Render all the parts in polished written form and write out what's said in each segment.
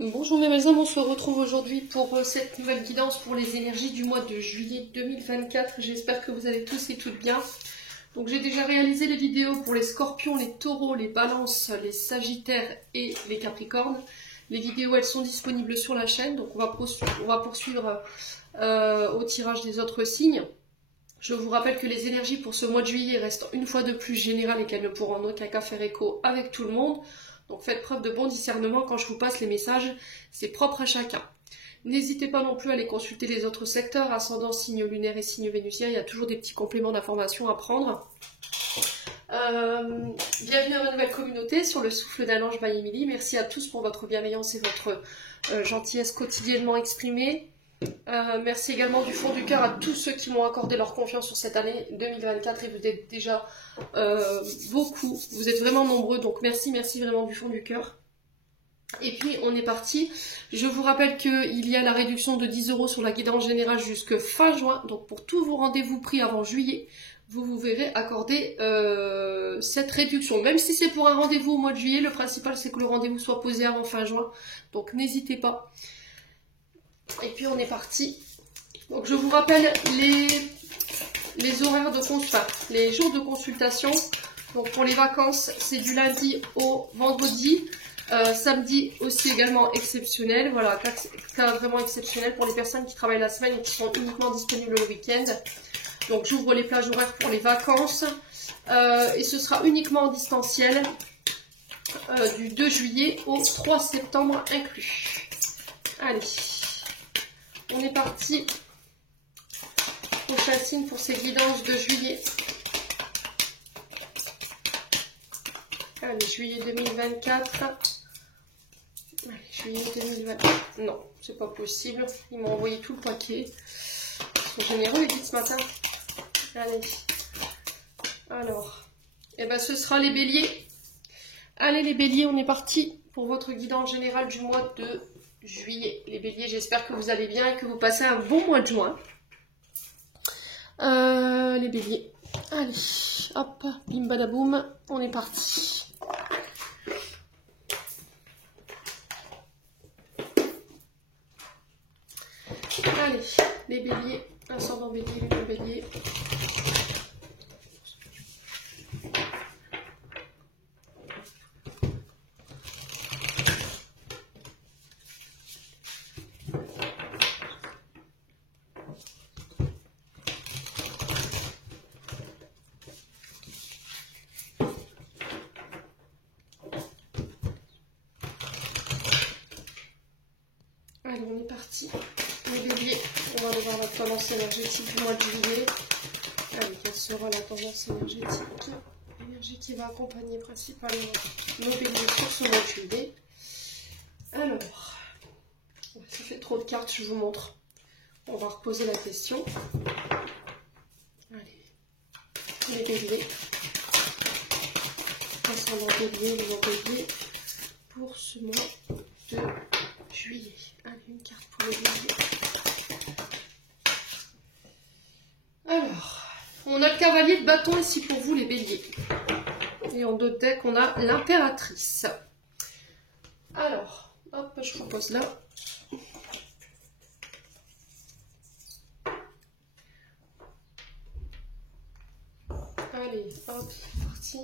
Bonjour mes belles âmes, on se retrouve aujourd'hui pour cette nouvelle guidance pour les énergies du mois de juillet 2024. J'espère que vous allez tous et toutes bien. Donc j'ai déjà réalisé les vidéos pour les scorpions, les taureaux, les balances, les sagittaires et les capricornes. Les vidéos elles sont disponibles sur la chaîne, donc on va poursuivre au tirage des autres signes. Je vous rappelle que les énergies pour ce mois de juillet restent une fois de plus générales et qu'elles ne pourront en aucun cas faire écho avec tout le monde. Donc faites preuve de bon discernement quand je vous passe les messages, c'est propre à chacun. N'hésitez pas non plus à aller consulter les autres secteurs, ascendant, signe lunaire et signe vénusien, il y a toujours des petits compléments d'informations à prendre. Bienvenue à ma nouvelle communauté sur le souffle d'un ange by Emily. Merci à tous pour votre bienveillance et votre gentillesse quotidiennement exprimée. Merci également du fond du cœur à tous ceux qui m'ont accordé leur confiance sur cette année 2024 et vous êtes déjà beaucoup, vous êtes vraiment nombreux, donc merci vraiment du fond du cœur. Et puis on est parti. Je vous rappelle qu'il y a la réduction de 10 € sur la guidance générale jusque fin juin, donc pour tous vos rendez-vous pris avant juillet, vous verrez accorder cette réduction. Même si c'est pour un rendez-vous au mois de juillet, le principal c'est que le rendez-vous soit posé avant fin juin, donc n'hésitez pas. Et puis on est parti. Donc je vous rappelle les horaires de consultation, les jours de consultation. Donc pour les vacances, c'est du lundi au vendredi. Samedi aussi également exceptionnel. Voilà, cas vraiment exceptionnel pour les personnes qui travaillent la semaine et qui sont uniquement disponibles le week-end. Donc j'ouvre les plages horaires pour les vacances. Et ce sera uniquement en distanciel du 2 juillet au 3 septembre inclus. Allez. On est parti. Prochain signe pour ces guidances de juillet. Allez, juillet 2024. Allez, juillet 2024. Non, c'est pas possible. Ils m'ont envoyé tout le paquet. Ils sont généreux, les guides ce matin. Allez. Alors, eh ben, ce sera les béliers. Allez, les béliers, on est parti pour votre guidance générale du mois de juillet. Les béliers, j'espère que vous allez bien et que vous passez un bon mois de juin. Les béliers. Allez, hop, bim badaboum, on est parti. Allez, les béliers, ascendant bélier, lunaire bélier. Allez, on est parti. Les béliers, on va aller voir la tendance énergétique du mois de juillet. Allez, quelle sera la tendance énergétique? Énergie qui va accompagner principalement nos béliers sur ce mois de juillet. Alors, ça fait trop de cartes, je vous montre. On va reposer la question. Allez, les béliers. Ascendant bélier, lunaire bélier, pour ce mois de juillet. Allez, une carte pour les béliers. Alors, on a le cavalier de bâton ici pour vous les béliers. Et en deux decks, on a l'impératrice. Alors, hop, je repose là. Allez, hop, c'est parti.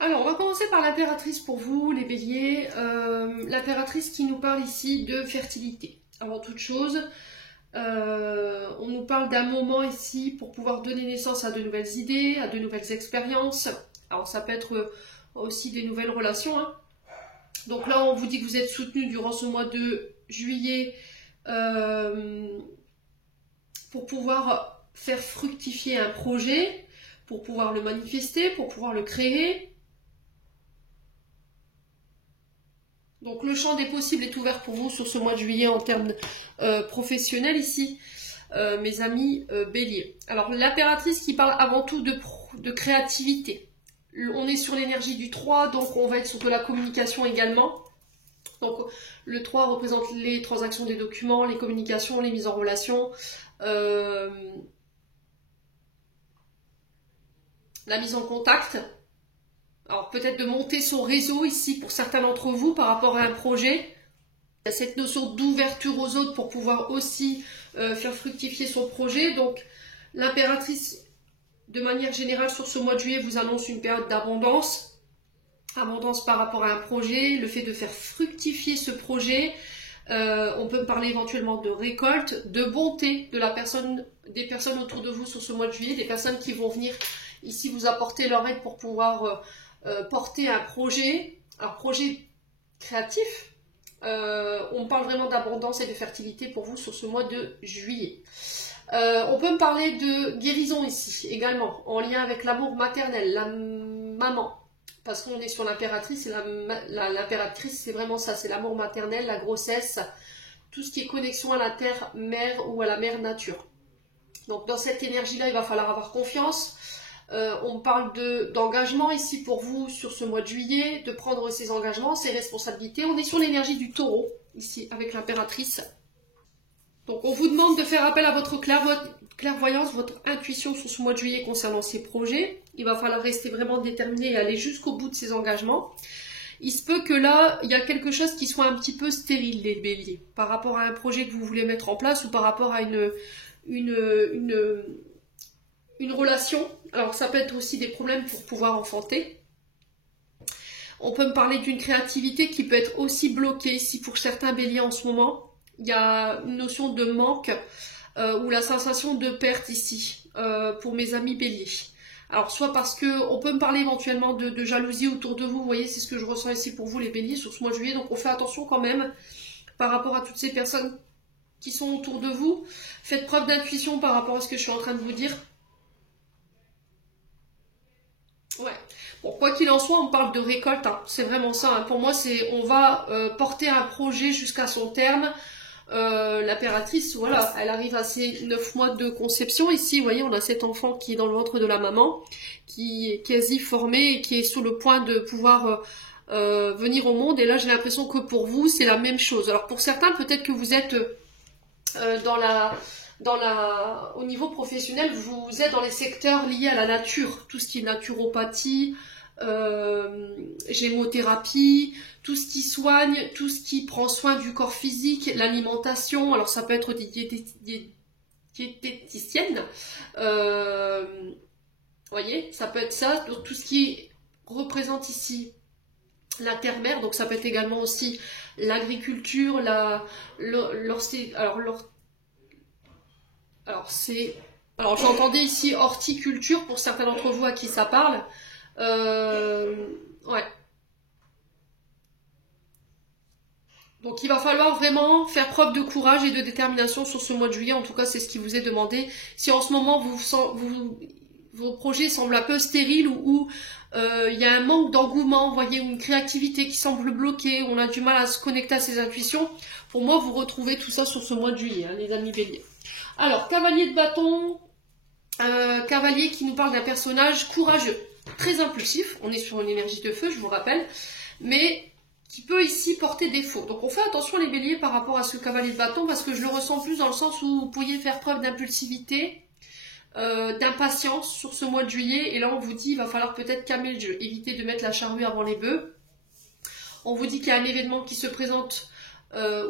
Alors, on va commencer par l'impératrice pour vous, les béliers. L'impératrice qui nous parle ici de fertilité. Avant toute chose, on nous parle d'un moment ici pour pouvoir donner naissance à de nouvelles idées, à de nouvelles expériences. Alors, ça peut être aussi des nouvelles relations. Hein. Donc là, on vous dit que vous êtes soutenu durant ce mois de juillet pour pouvoir faire fructifier un projet, pour pouvoir le manifester, pour pouvoir le créer. Donc le champ des possibles est ouvert pour vous sur ce mois de juillet en termes professionnels ici, mes amis béliers. Alors l'impératrice qui parle avant tout de créativité. On est sur l'énergie du 3, donc on va être sur de la communication également. Donc le 3 représente les transactions des documents, les communications, les mises en relation, la mise en contact. Alors peut-être de monter son réseau ici pour certains d'entre vous par rapport à un projet. Il y a cette notion d'ouverture aux autres pour pouvoir aussi faire fructifier son projet. Donc l'impératrice, de manière générale, sur ce mois de juillet, vous annonce une période d'abondance. Abondance par rapport à un projet, le fait de faire fructifier ce projet. On peut parler éventuellement de récolte, de bonté de la personne, des personnes autour de vous sur ce mois de juillet, des personnes qui vont venir ici vous apporter leur aide pour pouvoir porter un projet, un projet créatif. On parle vraiment d'abondance et de fertilité pour vous sur ce mois de juillet. On peut me parler de guérison ici également, en lien avec l'amour maternel, la maman. Parce qu'on est sur l'impératrice, et l'impératrice c'est vraiment ça, c'est l'amour maternel, la grossesse, tout ce qui est connexion à la terre mère ou à la mère nature. Donc dans cette énergie-là, il va falloir avoir confiance. On parle d'engagement ici pour vous sur ce mois de juillet, de prendre ses engagements, ses responsabilités. On est sur l'énergie du taureau, ici, avec l'impératrice. Donc on vous demande de faire appel à votre clairvoyance, votre intuition sur ce mois de juillet concernant ces projets. Il va falloir rester vraiment déterminé et aller jusqu'au bout de ces engagements. Il se peut que là, il y a quelque chose qui soit un petit peu stérile, les béliers, par rapport à un projet que vous voulez mettre en place ou par rapport à une relation. Alors ça peut être aussi des problèmes pour pouvoir enfanter. On peut me parler d'une créativité qui peut être aussi bloquée ici pour certains béliers en ce moment. Il y a une notion de manque ou la sensation de perte ici pour mes amis béliers. Alors soit parce que on peut me parler éventuellement de jalousie autour de vous, vous voyez, c'est ce que je ressens ici pour vous les béliers sur ce mois de juillet, donc on fait attention quand même par rapport à toutes ces personnes qui sont autour de vous. Faites preuve d'intuition par rapport à ce que je suis en train de vous dire. Ouais. Bon, quoi qu'il en soit, on parle de récolte, hein. C'est vraiment ça, hein. Pour moi, c'est on va porter un projet jusqu'à son terme. L'impératrice, voilà, elle arrive à ses 9 mois de conception. Ici, vous voyez, on a cet enfant qui est dans le ventre de la maman, qui est quasi formé et qui est sur le point de pouvoir venir au monde. Et là, j'ai l'impression que pour vous, c'est la même chose. Alors, pour certains, peut-être que vous êtes au niveau professionnel, vous êtes dans les secteurs liés à la nature, tout ce qui est naturopathie, gémothérapie, tout ce qui soigne, tout ce qui prend soin du corps physique, l'alimentation. Alors ça peut être des diététiciennes, voyez, ça peut être ça, donc tout ce qui représente ici la terre-mère, donc ça peut être également aussi l'agriculture, alors j'entendais ici horticulture pour certains d'entre vous à qui ça parle. Ouais. Donc il va falloir vraiment faire preuve de courage et de détermination sur ce mois de juillet. En tout cas, c'est ce qui vous est demandé. Si en ce moment vos projets semblent un peu stériles ou il y a un manque d'engouement, vous voyez, ou une créativité qui semble bloquée, on a du mal à se connecter à ses intuitions, pour moi, vous retrouvez tout ça sur ce mois de juillet, hein, les amis béliers. Alors, cavalier de bâton, cavalier qui nous parle d'un personnage courageux, très impulsif, on est sur une énergie de feu, je vous rappelle, mais qui peut ici porter défaut. Donc on fait attention les béliers par rapport à ce cavalier de bâton, parce que je le ressens plus dans le sens où vous pourriez faire preuve d'impulsivité, d'impatience sur ce mois de juillet, et là on vous dit il va falloir peut-être calmer le jeu, éviter de mettre la charrue avant les bœufs. On vous dit qu'il y a un événement qui se présente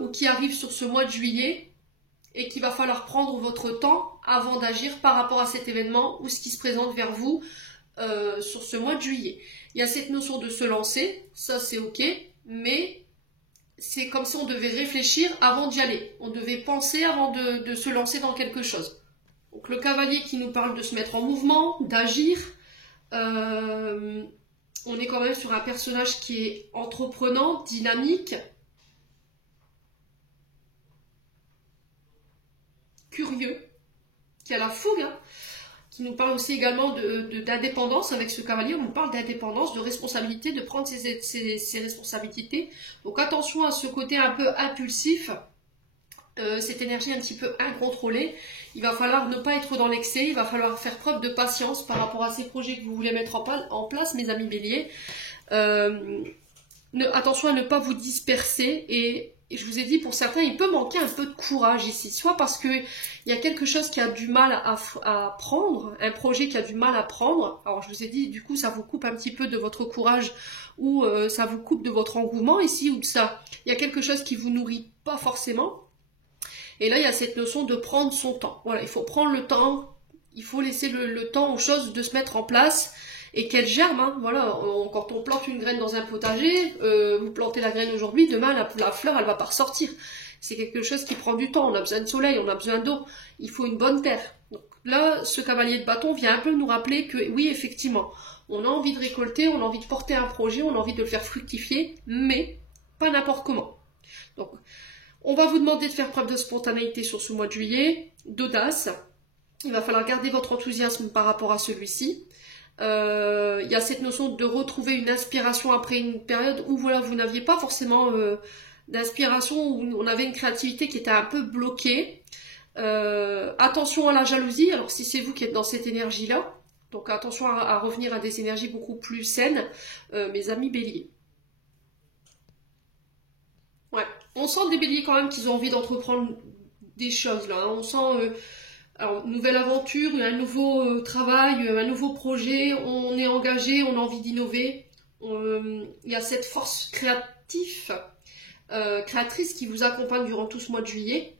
ou qui arrive sur ce mois de juillet, et qu'il va falloir prendre votre temps avant d'agir par rapport à cet événement ou ce qui se présente vers vous sur ce mois de juillet. Il y a cette notion de se lancer, ça c'est ok, mais c'est comme si on devait réfléchir avant d'y aller. On devait penser avant de se lancer dans quelque chose. Donc le cavalier qui nous parle de se mettre en mouvement, d'agir, on est quand même sur un personnage qui est entreprenant, dynamique, curieux, qui a la fougue, hein, qui nous parle aussi également d'indépendance avec ce cavalier. On nous parle d'indépendance, de responsabilité, de prendre ses responsabilités. Donc attention à ce côté un peu impulsif, cette énergie un petit peu incontrôlée. Il va falloir ne pas être dans l'excès, il va falloir faire preuve de patience par rapport à ces projets que vous voulez mettre en place, mes amis béliers. Attention à ne pas vous disperser et je vous ai dit, pour certains, il peut manquer un peu de courage ici. Soit parce qu'il y a quelque chose qui a du mal à prendre, un projet qui a du mal à prendre. Alors, je vous ai dit, du coup, ça vous coupe un petit peu de votre courage ou ça vous coupe de votre engouement ici ou de ça. Il y a quelque chose qui vous nourrit pas forcément. Et là, il y a cette notion de prendre son temps. Voilà, il faut prendre le temps. Il faut laisser le temps aux choses de se mettre en place et qu'elles germent. Hein. Voilà, quand on plante une graine dans un potager, vous plantez la graine aujourd'hui, demain la fleur elle va pas ressortir. C'est quelque chose qui prend du temps. On a besoin de soleil, on a besoin d'eau. Il faut une bonne terre. Donc là, ce cavalier de bâton vient un peu nous rappeler que oui, effectivement, on a envie de récolter, on a envie de porter un projet, on a envie de le faire fructifier, mais pas n'importe comment. Donc, on va vous demander de faire preuve de spontanéité sur ce mois de juillet, d'audace. Il va falloir garder votre enthousiasme par rapport à celui-ci. Il y a cette notion de retrouver une inspiration après une période où voilà, vous n'aviez pas forcément d'inspiration, où on avait une créativité qui était un peu bloquée. Attention à la jalousie, alors si c'est vous qui êtes dans cette énergie-là, donc attention à revenir à des énergies beaucoup plus saines, mes amis béliers. Ouais, on sent des béliers quand même qu'ils ont envie d'entreprendre des choses là, hein. On sent... alors, nouvelle aventure, un nouveau travail, un nouveau projet, on est engagé, on a envie d'innover. Il y a cette force créatrice qui vous accompagne durant tout ce mois de juillet.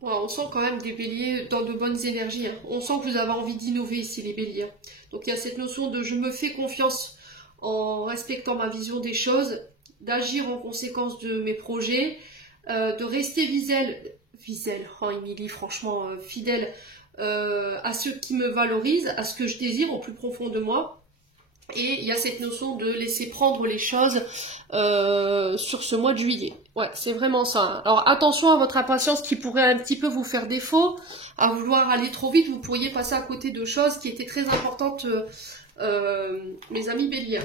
Ouais, on sent quand même des béliers dans de bonnes énergies. Hein. On sent que vous avez envie d'innover ici, les béliers. Hein. Donc il y a cette notion de je me fais confiance en respectant ma vision des choses, d'agir en conséquence de mes projets, de rester oh Émilie, franchement, fidèle à ceux qui me valorisent, à ce que je désire au plus profond de moi. Et il y a cette notion de laisser prendre les choses sur ce mois de juillet. Ouais, c'est vraiment ça. Hein. Alors attention à votre impatience qui pourrait un petit peu vous faire défaut, à vouloir aller trop vite, vous pourriez passer à côté de choses qui étaient très importantes. Mes amis béliers,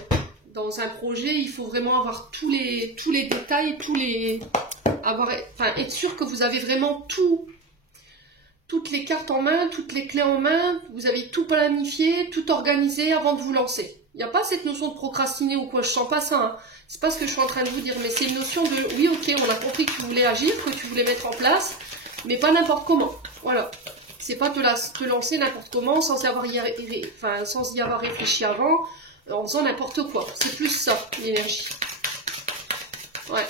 dans un projet, il faut vraiment avoir tous les détails, être sûr que vous avez vraiment toutes les cartes en main, toutes les clés en main, vous avez tout planifié, tout organisé avant de vous lancer. Il n'y a pas cette notion de procrastiner ou quoi, je sens pas ça. Hein. C'est pas ce que je suis en train de vous dire, mais c'est une notion de oui, ok, on a compris que tu voulais agir, que tu voulais mettre en place, mais pas n'importe comment. Voilà. C'est pas te lancer n'importe comment sans y avoir réfléchi avant, en faisant n'importe quoi. C'est plus ça, l'énergie. Ouais.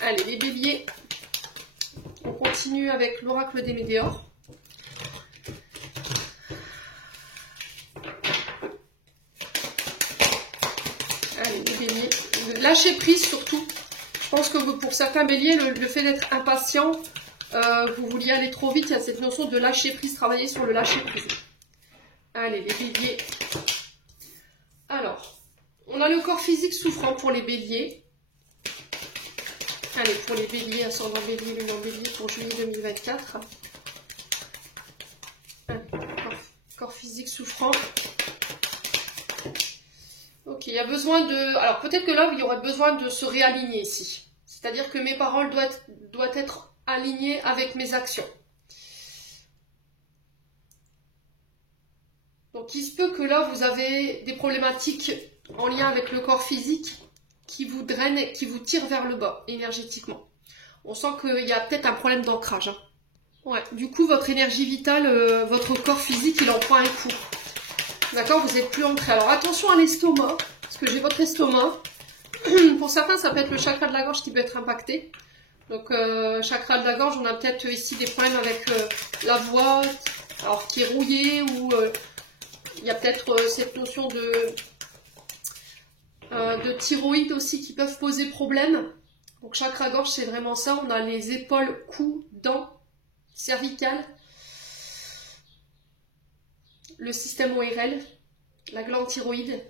Allez, les béliers. On continue avec l'oracle des météores. Allez, les béliers. Lâchez prise surtout. Je pense que pour certains béliers, le fait d'être impatient, vous vouliez aller trop vite, il y a cette notion de lâcher prise, travailler sur le lâcher prise. Allez, les béliers. Alors, on a le corps physique souffrant pour les béliers. Allez, pour les béliers, ascendant bélier, lune en bélier pour juillet 2024. Allez, corps physique souffrant. Ok, il y a besoin de... Alors, peut-être que là, il y aurait besoin de se réaligner ici. C'est-à-dire que mes paroles doivent être alignées avec mes actions. Donc, il se peut que là, vous avez des problématiques en lien avec le corps physique qui vous drainent et qui vous tirent vers le bas, énergétiquement. On sent qu'il y a peut-être un problème d'ancrage. Hein. Ouais, du coup, votre énergie vitale, votre corps physique, il en prend un coup. D'accord, vous n'êtes plus ancré. Alors, attention à l'estomac, parce que j'ai votre estomac. Pour certains, ça peut être le chakra de la gorge qui peut être impacté. Donc, chakra de la gorge, on a peut-être ici des problèmes avec la voix, alors qui est rouillée, ou il y a peut-être cette notion de thyroïde aussi qui peuvent poser problème. Donc, chakra gorge, c'est vraiment ça. On a les épaules, cou, dents, cervicales, le système ORL, la glande thyroïde.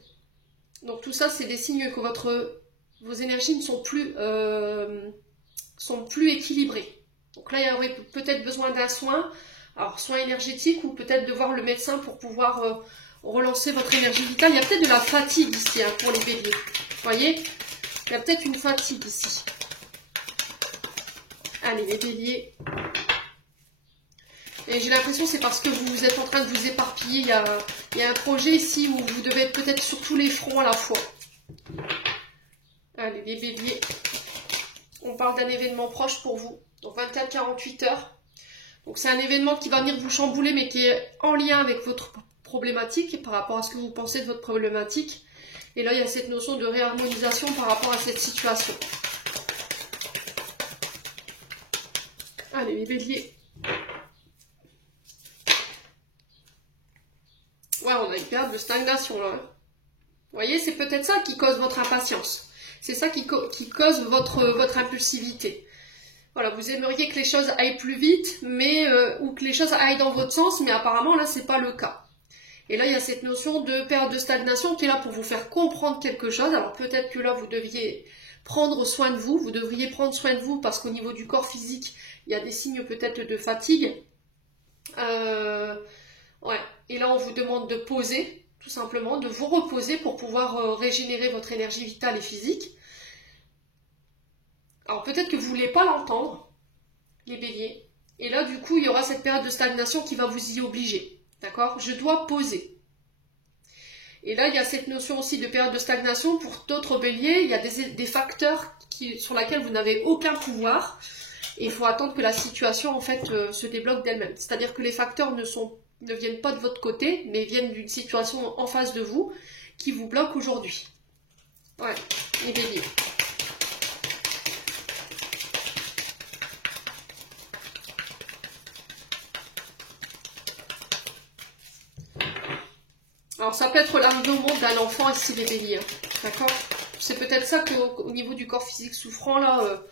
Donc, tout ça, c'est des signes que vos énergies ne sont plus équilibrées. Donc là, il y aurait peut-être besoin d'un soin, alors soin énergétique ou peut-être de voir le médecin pour pouvoir relancer votre énergie vitale. Il y a peut-être de la fatigue ici hein, pour les béliers. Vous voyez, il y a peut-être une fatigue ici. Allez, les béliers. Et j'ai l'impression que c'est parce que vous êtes en train de vous éparpiller. Il y a un projet ici où vous devez être peut-être sur tous les fronts à la fois. Allez, les béliers. On parle d'un événement proche pour vous. Donc 24-48 heures. Donc c'est un événement qui va venir vous chambouler, mais qui est en lien avec votre problématique, par rapport à ce que vous pensez de votre problématique. Et là, il y a cette notion de réharmonisation par rapport à cette situation. Allez, les béliers. Ouais, on a une période de stagnation là. Vous voyez, c'est peut-être ça qui cause votre impatience. C'est ça qui cause votre impulsivité. Voilà, vous aimeriez que les choses aillent plus vite, mais ou que les choses aillent dans votre sens, mais apparemment là, c'est pas le cas. Et là, il y a cette notion de période de stagnation qui est là pour vous faire comprendre quelque chose. Alors peut-être que là, vous deviez prendre soin de vous, vous devriez prendre soin de vous parce qu'au niveau du corps physique, il y a des signes peut-être de fatigue. Ouais. Et là, on vous demande de poser, tout simplement, de vous reposer pour pouvoir régénérer votre énergie vitale et physique. Alors peut-être que vous ne voulez pas l'entendre, les béliers. Et là, du coup, il y aura cette période de stagnation qui va vous y obliger. D'accord? Je dois poser. Et là, il y a cette notion aussi de période de stagnation pour d'autres béliers. Il y a des facteurs sur lesquels vous n'avez aucun pouvoir. Et il faut attendre que la situation, en fait, se débloque d'elle-même. C'est-à-dire que les facteurs ne viennent pas de votre côté, mais viennent d'une situation en face de vous qui vous bloque aujourd'hui. Ouais, les béliers. Alors ça peut être l'arrivée au monde d'un enfant ici, les béliers. Hein. D'accord? C'est peut-être ça qu'au niveau du corps physique souffrant, là,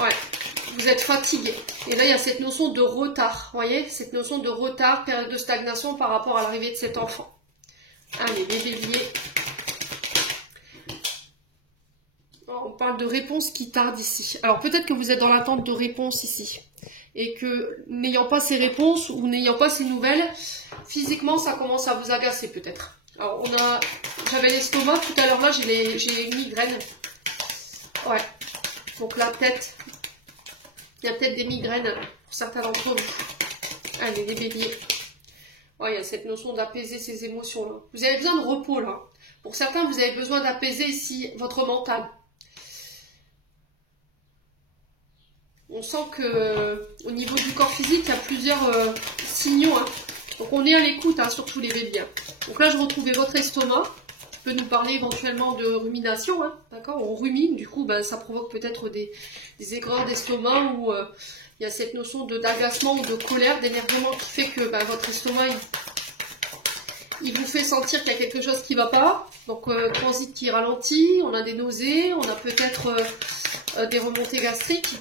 ouais, vous êtes fatigué. Et là, il y a cette notion de retard. Vous voyez? Cette notion de retard, période de stagnation par rapport à l'arrivée de cet enfant. Allez, les béliers. Alors, on parle de réponses qui tardent ici. Alors, peut-être que vous êtes dans l'attente de réponses ici. Et que, n'ayant pas ces réponses ou n'ayant pas ces nouvelles, physiquement, ça commence à vous agacer peut-être. Alors, j'avais l'estomac, tout à l'heure là, j'ai une migraine. Ouais. Donc, la tête. Il y a peut-être des migraines pour certains d'entre vous. Allez, les béliers. Ouais, il y a cette notion d'apaiser ces émotions-là. Vous avez besoin de repos, là. Pour certains, vous avez besoin d'apaiser ici votre mental. On sent que au niveau du corps physique, il y a plusieurs signaux. Hein. Donc, on est à l'écoute, hein, surtout les béliers. Donc là, je retrouvais votre estomac. Je peux nous parler éventuellement de rumination. Hein, d'accord? On rumine, du coup, ben, ça provoque peut-être des aigreurs d'estomac ou il y a cette notion d'agacement ou de colère, d'énervement qui fait que ben, votre estomac, il vous fait sentir qu'il y a quelque chose qui ne va pas. Donc, transit qui ralentit, on a des nausées, on a peut-être des remontées gastriques.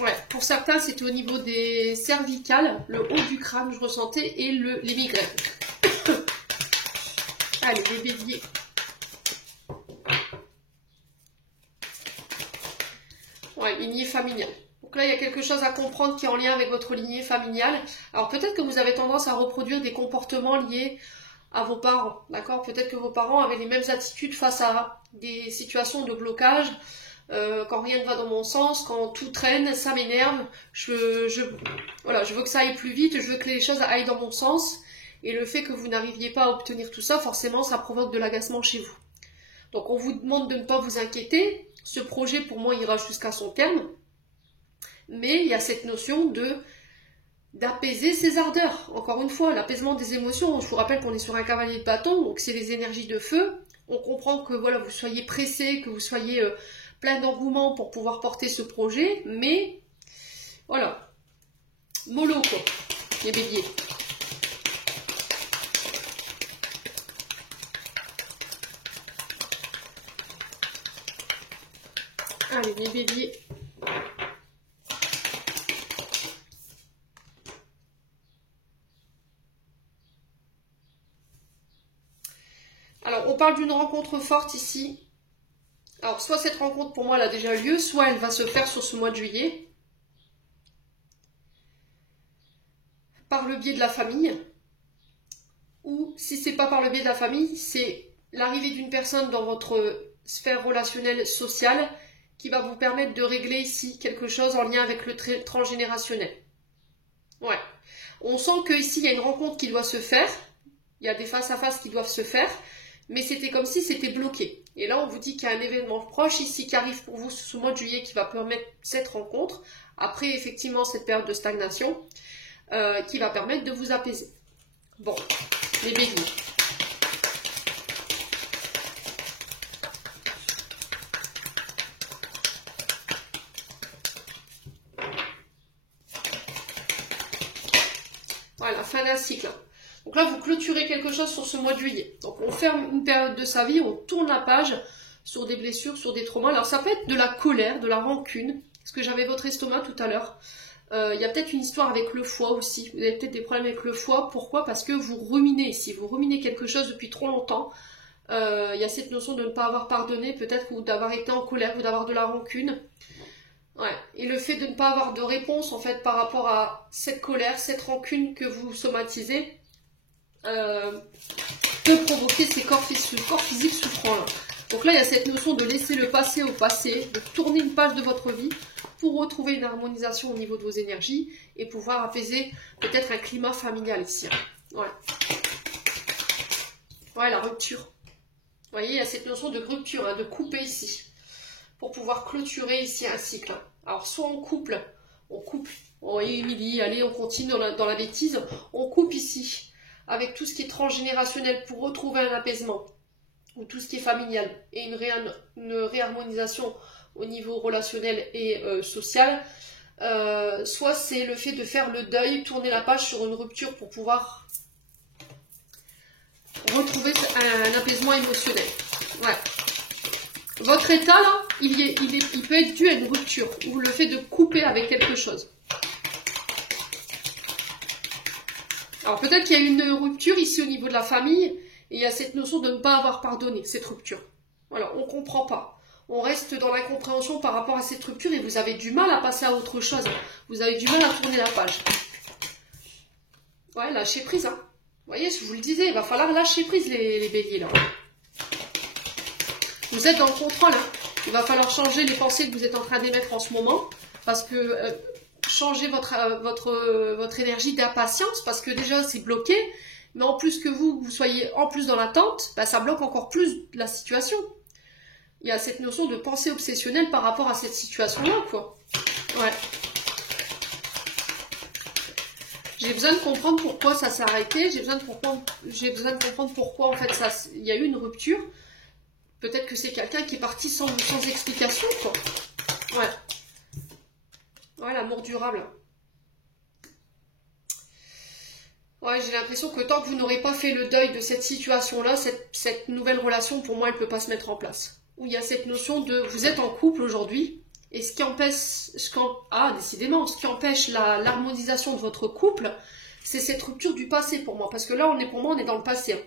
Ouais, pour certains, c'était au niveau des cervicales, le haut du crâne, je ressentais, et les migraines. Allez, les béliers. Ouais, lignée familiale. Donc là, il y a quelque chose à comprendre qui est en lien avec votre lignée familiale. Alors peut-être que vous avez tendance à reproduire des comportements liés à vos parents, d'accord? Peut-être que vos parents avaient les mêmes attitudes face à des situations de blocage. Quand rien ne va dans mon sens, quand tout traîne, ça m'énerve. Voilà, je veux que ça aille plus vite, je veux que les choses aillent dans mon sens. Et le fait que vous n'arriviez pas à obtenir tout ça, forcément, ça provoque de l'agacement chez vous. Donc, on vous demande de ne pas vous inquiéter. Ce projet, pour moi, ira jusqu'à son terme. Mais il y a cette notion d'apaiser ses ardeurs. Encore une fois, l'apaisement des émotions. Je vous rappelle qu'on est sur un cavalier de bâton, donc c'est les énergies de feu. On comprend que voilà, vous soyez pressé, que vous soyez plein d'engouement pour pouvoir porter ce projet, mais voilà, mollo quoi, les béliers. Allez, les béliers. Alors, on parle d'une rencontre forte ici. Alors, soit cette rencontre, pour moi, elle a déjà eu lieu, soit elle va se faire sur ce mois de juillet. Par le biais de la famille. Ou, si c'est pas par le biais de la famille, c'est l'arrivée d'une personne dans votre sphère relationnelle sociale qui va vous permettre de régler ici quelque chose en lien avec le transgénérationnel. Ouais. On sent qu'ici, il y a une rencontre qui doit se faire. Il y a des face-à-face qui doivent se faire. Mais c'était comme si c'était bloqué. Et là, on vous dit qu'il y a un événement proche ici qui arrive pour vous ce mois de juillet qui va permettre cette rencontre. Après, effectivement, cette période de stagnation qui va permettre de vous apaiser. Bon, les béliers. Voilà, fin d'un cycle. Donc là, vous clôturez quelque chose sur ce mois de juillet. Donc on ferme une période de sa vie, on tourne la page sur des blessures, sur des traumas. Alors ça peut être de la colère, de la rancune, parce que j'avais votre estomac tout à l'heure. Il y a peut-être une histoire avec le foie aussi. Vous avez peut-être des problèmes avec le foie. Pourquoi? Parce que vous ruminez ici. Vous ruminez quelque chose depuis trop longtemps. Il y a cette notion de ne pas avoir pardonné, peut-être, ou d'avoir été en colère, ou d'avoir de la rancune. Ouais. Et le fait de ne pas avoir de réponse, en fait, par rapport à cette colère, cette rancune que vous somatisez, peut provoquer ces corps physiques souffrants là. Donc là, il y a cette notion de laisser le passé au passé, de tourner une page de votre vie pour retrouver une harmonisation au niveau de vos énergies et pouvoir apaiser peut-être un climat familial ici. Ouais. Ouais, la rupture. Vous voyez, il y a cette notion de rupture, hein, de couper ici, pour pouvoir clôturer ici un cycle. Hein. Alors, soit on coupe, vous voyez, Émilie, allez, on continue dans la bêtise, on coupe ici, avec tout ce qui est transgénérationnel pour retrouver un apaisement, ou tout ce qui est familial, et une réharmonisation au niveau relationnel et social, soit c'est le fait de faire le deuil, tourner la page sur une rupture pour pouvoir retrouver un apaisement émotionnel. Ouais. Votre état là, il peut être dû à une rupture, ou le fait de couper avec quelque chose. Alors peut-être qu'il y a une rupture ici au niveau de la famille, et il y a cette notion de ne pas avoir pardonné, cette rupture. Voilà, on ne comprend pas. On reste dans l'incompréhension par rapport à cette rupture, et vous avez du mal à passer à autre chose. Vous avez du mal à tourner la page. Ouais, lâchez prise. Hein. Vous voyez, je vous le disais, il va falloir lâcher prise les béliers là. Vous êtes dans le contrôle. Hein. Il va falloir changer les pensées que vous êtes en train d'émettre en ce moment, parce que... changer votre énergie d'impatience parce que déjà c'est bloqué, mais en plus que vous soyez en plus dans l'attente, bah, ça bloque encore plus la situation. Il y a cette notion de pensée obsessionnelle par rapport à cette situation-là, quoi. Ouais. J'ai besoin de comprendre pourquoi ça s'est arrêté, j'ai besoin de comprendre pourquoi en fait il y a eu une rupture. Peut-être que c'est quelqu'un qui est parti sans explication, quoi. Ouais. Ouais, l'amour durable. Ouais, j'ai l'impression que tant que vous n'aurez pas fait le deuil de cette situation-là, cette nouvelle relation, pour moi, elle ne peut pas se mettre en place. Où il y a cette notion de, vous êtes en couple aujourd'hui, et ce qui empêche, décidément, ce qui empêche l'harmonisation de votre couple, c'est cette rupture du passé pour moi. Parce que là, pour moi, on est dans le passé. Hein,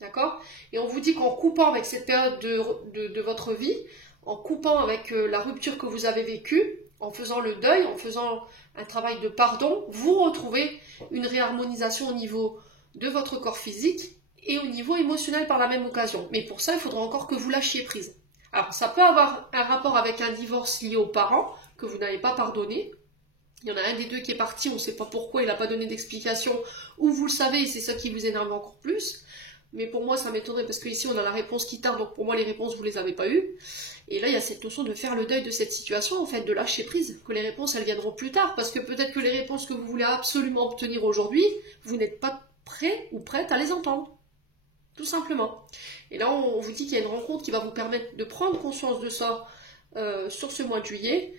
d'accord? Et on vous dit qu'en coupant avec cette période de votre vie, en coupant avec la rupture que vous avez vécue, en faisant le deuil, en faisant un travail de pardon, vous retrouvez une réharmonisation au niveau de votre corps physique et au niveau émotionnel par la même occasion. Mais pour ça, il faudra encore que vous lâchiez prise. Alors, ça peut avoir un rapport avec un divorce lié aux parents que vous n'avez pas pardonné. Il y en a un des deux qui est parti, on ne sait pas pourquoi, il n'a pas donné d'explication, ou vous le savez et c'est ça qui vous énerve encore plus. Mais pour moi, ça m'étonnerait parce qu'ici, on a la réponse qui tarde, donc pour moi, les réponses, vous ne les avez pas eues. Et là, il y a cette notion de faire le deuil de cette situation, en fait, de lâcher prise, que les réponses, elles viendront plus tard, parce que peut-être que les réponses que vous voulez absolument obtenir aujourd'hui, vous n'êtes pas prêt ou prête à les entendre. Tout simplement. Et là, on vous dit qu'il y a une rencontre qui va vous permettre de prendre conscience de ça sur ce mois de juillet,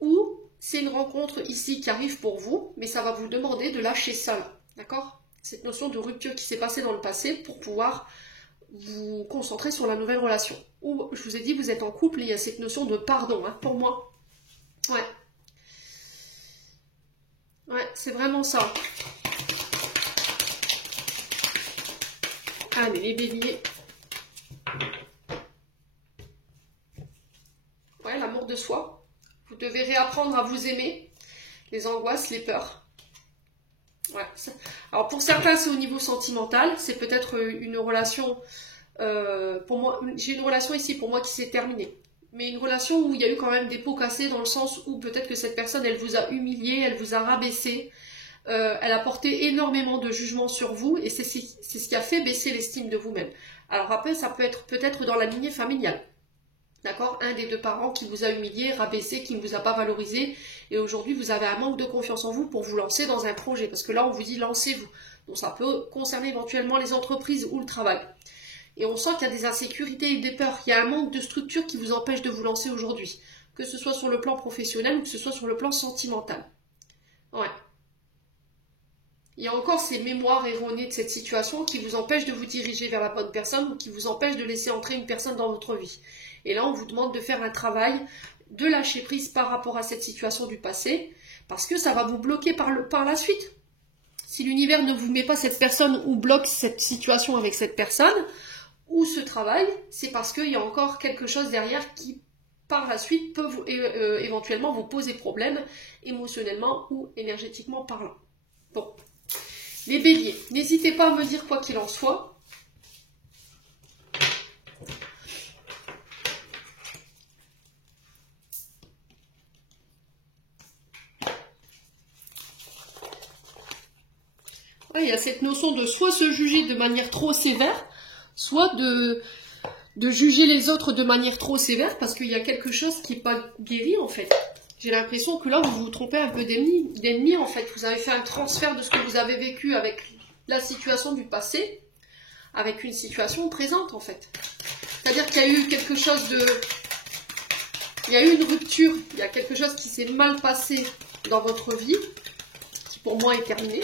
ou c'est une rencontre ici qui arrive pour vous, mais ça va vous demander de lâcher ça, d'accord ? Cette notion de rupture qui s'est passée dans le passé pour pouvoir vous concentrer sur la nouvelle relation. Ou, je vous ai dit, vous êtes en couple, il y a cette notion de pardon, hein, pour moi. Ouais. Ouais, c'est vraiment ça. Allez, les béliers. Ouais, l'amour de soi. Vous devez réapprendre à vous aimer. Les angoisses, les peurs. Ouais. Alors pour certains, c'est au niveau sentimental. C'est peut-être une relation... pour moi, j'ai une relation ici pour moi qui s'est terminée. Mais une relation où il y a eu quand même des pots cassés, dans le sens où peut-être que cette personne, elle vous a humilié, elle vous a rabaissé, elle a porté énormément de jugement sur vous, et c'est ce qui a fait baisser l'estime de vous-même. Alors après, ça peut être peut-être dans la lignée familiale. D'accord? Un des deux parents qui vous a humilié, rabaissé, qui ne vous a pas valorisé, et aujourd'hui vous avez un manque de confiance en vous pour vous lancer dans un projet, parce que là on vous dit lancez-vous. Donc ça peut concerner éventuellement les entreprises ou le travail. Et on sent qu'il y a des insécurités et des peurs, il y a un manque de structure qui vous empêche de vous lancer aujourd'hui, que ce soit sur le plan professionnel ou que ce soit sur le plan sentimental. Ouais. Il y a encore ces mémoires erronées de cette situation qui vous empêchent de vous diriger vers la bonne personne ou qui vous empêchent de laisser entrer une personne dans votre vie. Et là, on vous demande de faire un travail de lâcher prise par rapport à cette situation du passé, parce que ça va vous bloquer par la suite. Si l'univers ne vous met pas cette personne ou bloque cette situation avec cette personne, ou ce travail, c'est parce qu'il y a encore quelque chose derrière qui, par la suite, peut éventuellement vous poser problème, émotionnellement ou énergétiquement parlant. Bon. Les béliers, n'hésitez pas à me dire quoi qu'il en soit. Ouais, il y a cette notion de soit se juger de manière trop sévère, soit de juger les autres de manière trop sévère, parce qu'il y a quelque chose qui n'est pas guéri en fait. J'ai l'impression que là, vous vous trompez un peu d'ennemis en fait. Vous avez fait un transfert de ce que vous avez vécu avec la situation du passé, avec une situation présente en fait. C'est-à-dire qu'il y a eu quelque chose de... Il y a eu une rupture, il y a quelque chose qui s'est mal passé dans votre vie, qui pour moi est terminé.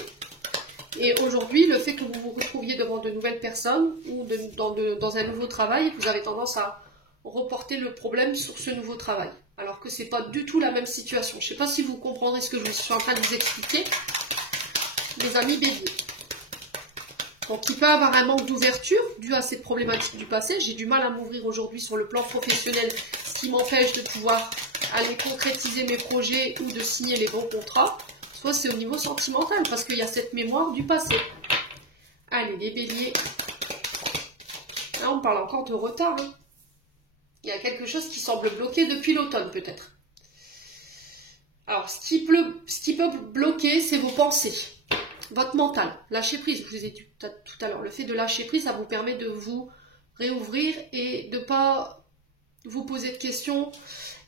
Et aujourd'hui, le fait que vous vous retrouviez devant de nouvelles personnes ou dans un nouveau travail, vous avez tendance à reporter le problème sur ce nouveau travail. Alors que ce n'est pas du tout la même situation. Je ne sais pas si vous comprendrez ce que je suis en train de vous expliquer. Les amis béliers. Donc il peut y avoir un manque d'ouverture dû à cette problématique du passé. J'ai du mal à m'ouvrir aujourd'hui sur le plan professionnel, ce qui m'empêche de pouvoir aller concrétiser mes projets ou de signer les bons contrats. Soit c'est au niveau sentimental, parce qu'il y a cette mémoire du passé. Allez, les béliers. Là, on parle encore de retard. Hein. Il y a quelque chose qui semble bloqué depuis l'automne, peut-être. Alors, ce qui peut bloquer, c'est vos pensées. Votre mental. Lâcher prise, je vous ai dit tout à l'heure. Le fait de lâcher prise, ça vous permet de vous réouvrir et de ne pas vous poser de questions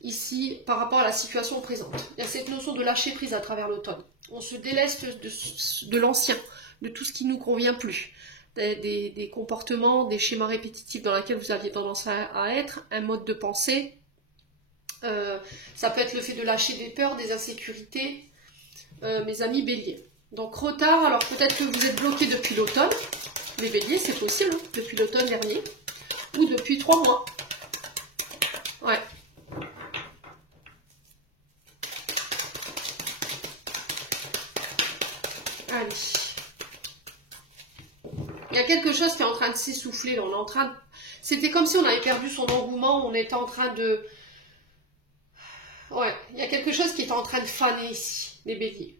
ici par rapport à la situation présente. Il y a cette notion de lâcher prise à travers l'automne. On se déleste de l'ancien, de tout ce qui ne nous convient plus. Des comportements, des schémas répétitifs dans lesquels vous aviez tendance à être, un mode de pensée. Ça peut être le fait de lâcher des peurs, des insécurités, mes amis béliers. Donc retard, alors peut-être que vous êtes bloqué depuis l'automne. Les béliers, c'est possible, hein, depuis l'automne dernier. Ou depuis 3 mois. Ouais. Allez. Il y a quelque chose qui est en train de s'essouffler. On est en train de... C'était comme si on avait perdu son engouement. On était en train de... Ouais. Il y a quelque chose qui est en train de faner ici, les béliers.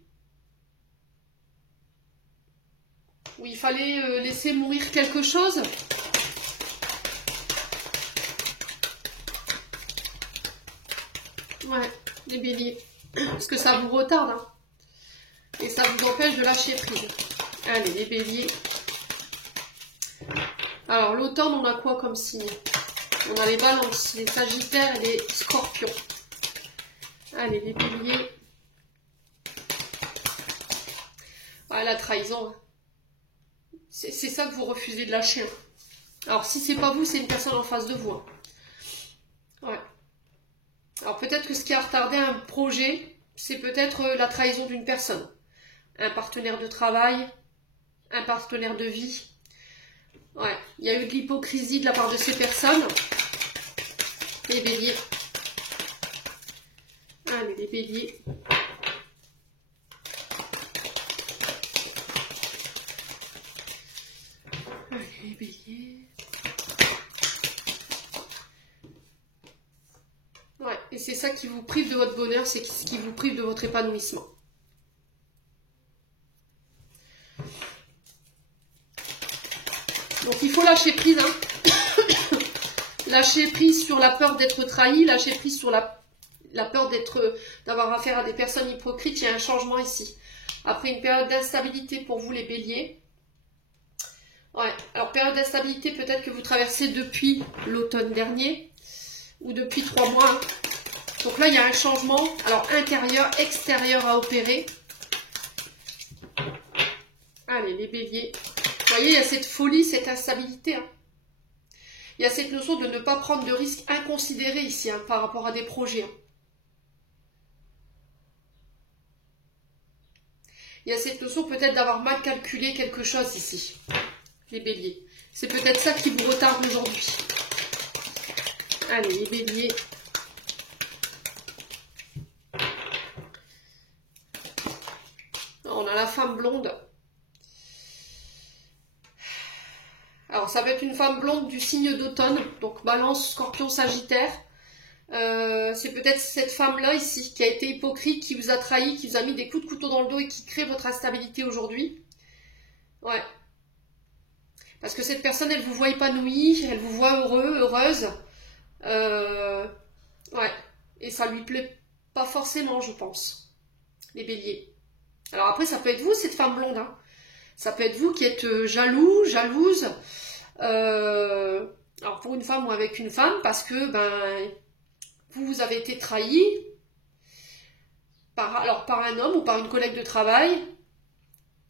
Où il fallait laisser mourir quelque chose. Ouais, les béliers. Parce que ça vous retarde. Hein. Et ça vous empêche de lâcher prise. Allez, les béliers. Alors, l'automne, on a quoi comme signe? On a les balances, les sagittaires et les scorpions. Allez, les béliers. Ah, la trahison. Hein. C'est ça que vous refusez de lâcher. Hein. Alors, si c'est pas vous, c'est une personne en face de vous. Hein. Ouais. Alors, peut-être que ce qui a retardé un projet, c'est peut-être la trahison d'une personne. Un partenaire de travail, un partenaire de vie. Ouais, il y a eu de l'hypocrisie de la part de ces personnes. Les béliers. Allez, les béliers. Allez, les béliers. Ouais, et c'est ça qui vous prive de votre bonheur, c'est ce qui vous prive de votre épanouissement. Donc il faut lâcher prise. Hein. Lâcher prise sur la peur d'être trahi, lâcher prise sur la peur d'avoir affaire à des personnes hypocrites. Il y a un changement ici. Après une période d'instabilité pour vous les béliers. Ouais, alors période d'instabilité peut-être que vous traversez depuis l'automne dernier ou depuis 3 mois. Donc là, il y a un changement, alors intérieur, extérieur à opérer. Allez, les béliers. Vous voyez, il y a cette folie, cette instabilité. Hein. Il y a cette notion de ne pas prendre de risques inconsidérés ici hein, par rapport à des projets. Hein. Il y a cette notion peut-être d'avoir mal calculé quelque chose ici, les béliers. C'est peut-être ça qui vous retarde aujourd'hui. Allez, les béliers. On a la femme blonde. Alors, ça peut être une femme blonde du signe d'automne, donc Balance, Scorpion, Sagittaire. C'est peut-être cette femme-là ici, qui a été hypocrite, qui vous a trahi, qui vous a mis des coups de couteau dans le dos et qui crée votre instabilité aujourd'hui. Ouais. Parce que cette personne, elle vous voit épanoui, elle vous voit heureux, heureuse. Ouais. Et ça lui plaît pas forcément, je pense. Les béliers. Alors après, ça peut être vous, cette femme blonde. Hein. Ça peut être vous qui êtes jaloux, jalouse. Alors pour une femme ou avec une femme, parce que vous avez été trahi par un homme ou par une collègue de travail.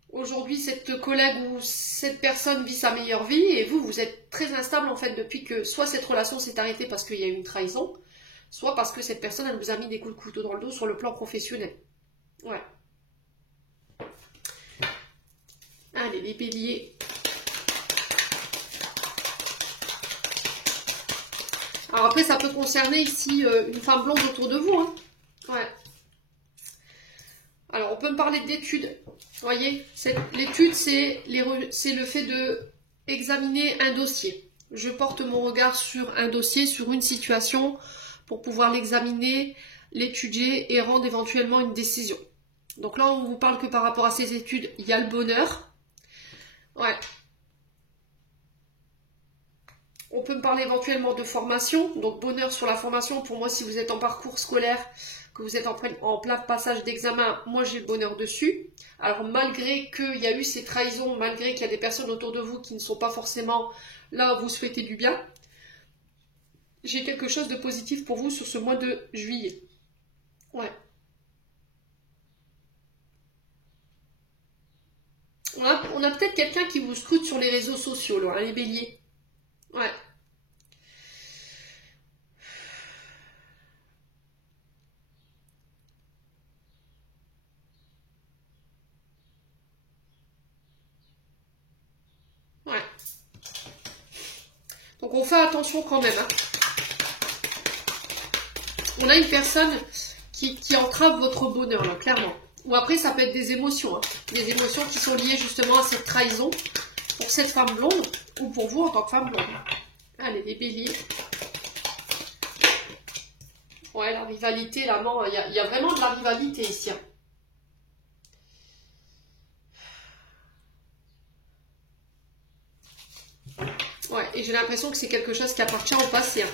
Aujourd'hui, cette collègue ou cette personne vit sa meilleure vie et vous êtes très instable en fait depuis que soit cette relation s'est arrêtée parce qu'il y a eu une trahison, soit parce que cette personne elle vous a mis des coups de couteau dans le dos sur le plan professionnel. Ouais. Allez, les béliers. Alors après, ça peut concerner ici une femme blonde autour de vous. Hein. Ouais. Alors, on peut me parler d'études. Vous voyez, l'étude, c'est le fait de examiner un dossier. Je porte mon regard sur un dossier, sur une situation, pour pouvoir l'examiner, l'étudier et rendre éventuellement une décision. Donc là, on ne vous parle que par rapport à ces études, il y a le bonheur. Ouais. On peut me parler éventuellement de formation, donc bonheur sur la formation. Pour moi, si vous êtes en parcours scolaire, que vous êtes en plein passage d'examen, moi j'ai le bonheur dessus. Alors malgré qu'il y a eu ces trahisons, malgré qu'il y a des personnes autour de vous qui ne sont pas forcément là où vous souhaitez du bien, j'ai quelque chose de positif pour vous sur ce mois de juillet. Ouais. On a peut-être quelqu'un qui vous scrute sur les réseaux sociaux, là, hein, les béliers. Ouais. Ouais. Donc on fait attention quand même. Hein. On a une personne qui entrave votre bonheur, là, clairement. Ou après, ça peut être des émotions. Hein. Des émotions qui sont liées justement à cette trahison pour cette femme blonde ou pour vous en tant que femme blonde. Allez, les béliers. Ouais, la rivalité, l'amant, il y a vraiment de la rivalité ici. Hein. Ouais, et j'ai l'impression que c'est quelque chose qui appartient au passé. Hein.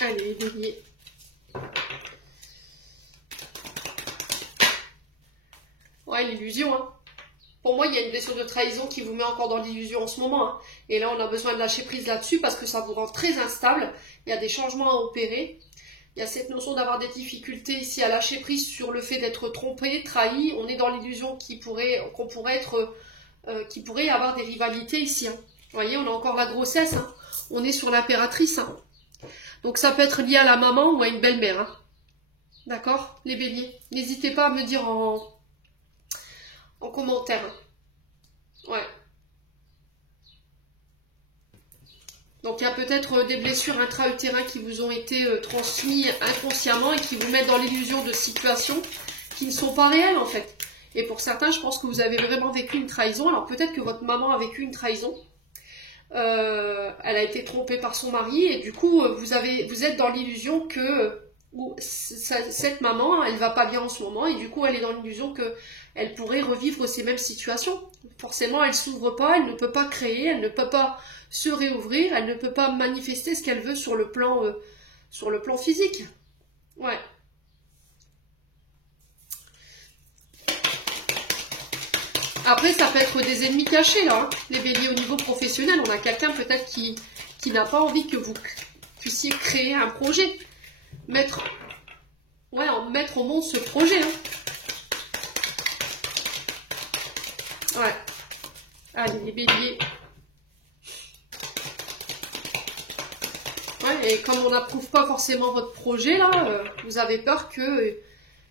Allez, les béliers. Ouais, l'illusion, hein. Pour moi, il y a une blessure de trahison qui vous met encore dans l'illusion en ce moment. Hein. Et là, on a besoin de lâcher prise là-dessus parce que ça vous rend très instable. Il y a des changements à opérer. Il y a cette notion d'avoir des difficultés ici à lâcher prise sur le fait d'être trompé, trahi. On est dans l'illusion qu'il pourrait y avoir des rivalités ici. Hein. Vous voyez, on a encore la grossesse. Hein. On est sur l'impératrice. Hein. Donc ça peut être lié à la maman ou à une belle-mère. Hein. D'accord, les béliers. N'hésitez pas à me dire en commentaire. Ouais. Donc il y a peut-être des blessures intra-utérines qui vous ont été transmises inconsciemment et qui vous mettent dans l'illusion de situations qui ne sont pas réelles en fait. Et pour certains, je pense que vous avez vraiment vécu une trahison. Alors peut-être que votre maman a vécu une trahison. Elle a été trompée par son mari et du coup vous êtes dans l'illusion que où cette maman, elle va pas bien en ce moment et du coup elle est dans l'illusion que elle pourrait revivre ces mêmes situations. Forcément, elle s'ouvre pas, elle ne peut pas créer, elle ne peut pas se réouvrir, elle ne peut pas manifester ce qu'elle veut sur le plan physique. Ouais. Après, ça peut être des ennemis cachés, là, hein. Les béliers au niveau professionnel, on a quelqu'un peut-être qui n'a pas envie que vous puissiez créer un projet. Mettre au monde ce projet, hein. Ouais. Allez, les béliers. Ouais, et comme on n'approuve pas forcément votre projet, là, vous avez peur que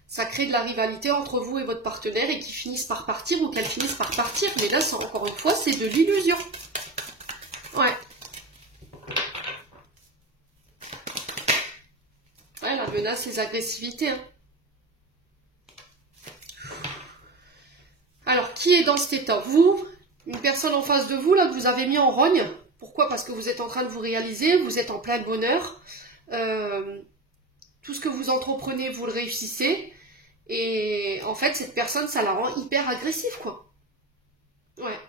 ça crée de la rivalité entre vous et votre partenaire et qu'ils finissent par partir ou qu'elles finissent par partir. Mais là, encore une fois, c'est de l'illusion. Ouais. Ouais, la menace, les agressivités, hein. Alors, qui est dans cet état? Vous, une personne en face de vous, là, que vous avez mis en rogne. Pourquoi? Parce que vous êtes en train de vous réaliser, vous êtes en plein bonheur. Tout ce que vous entreprenez, vous le réussissez. Et en fait, cette personne, ça la rend hyper agressive, quoi. Ouais.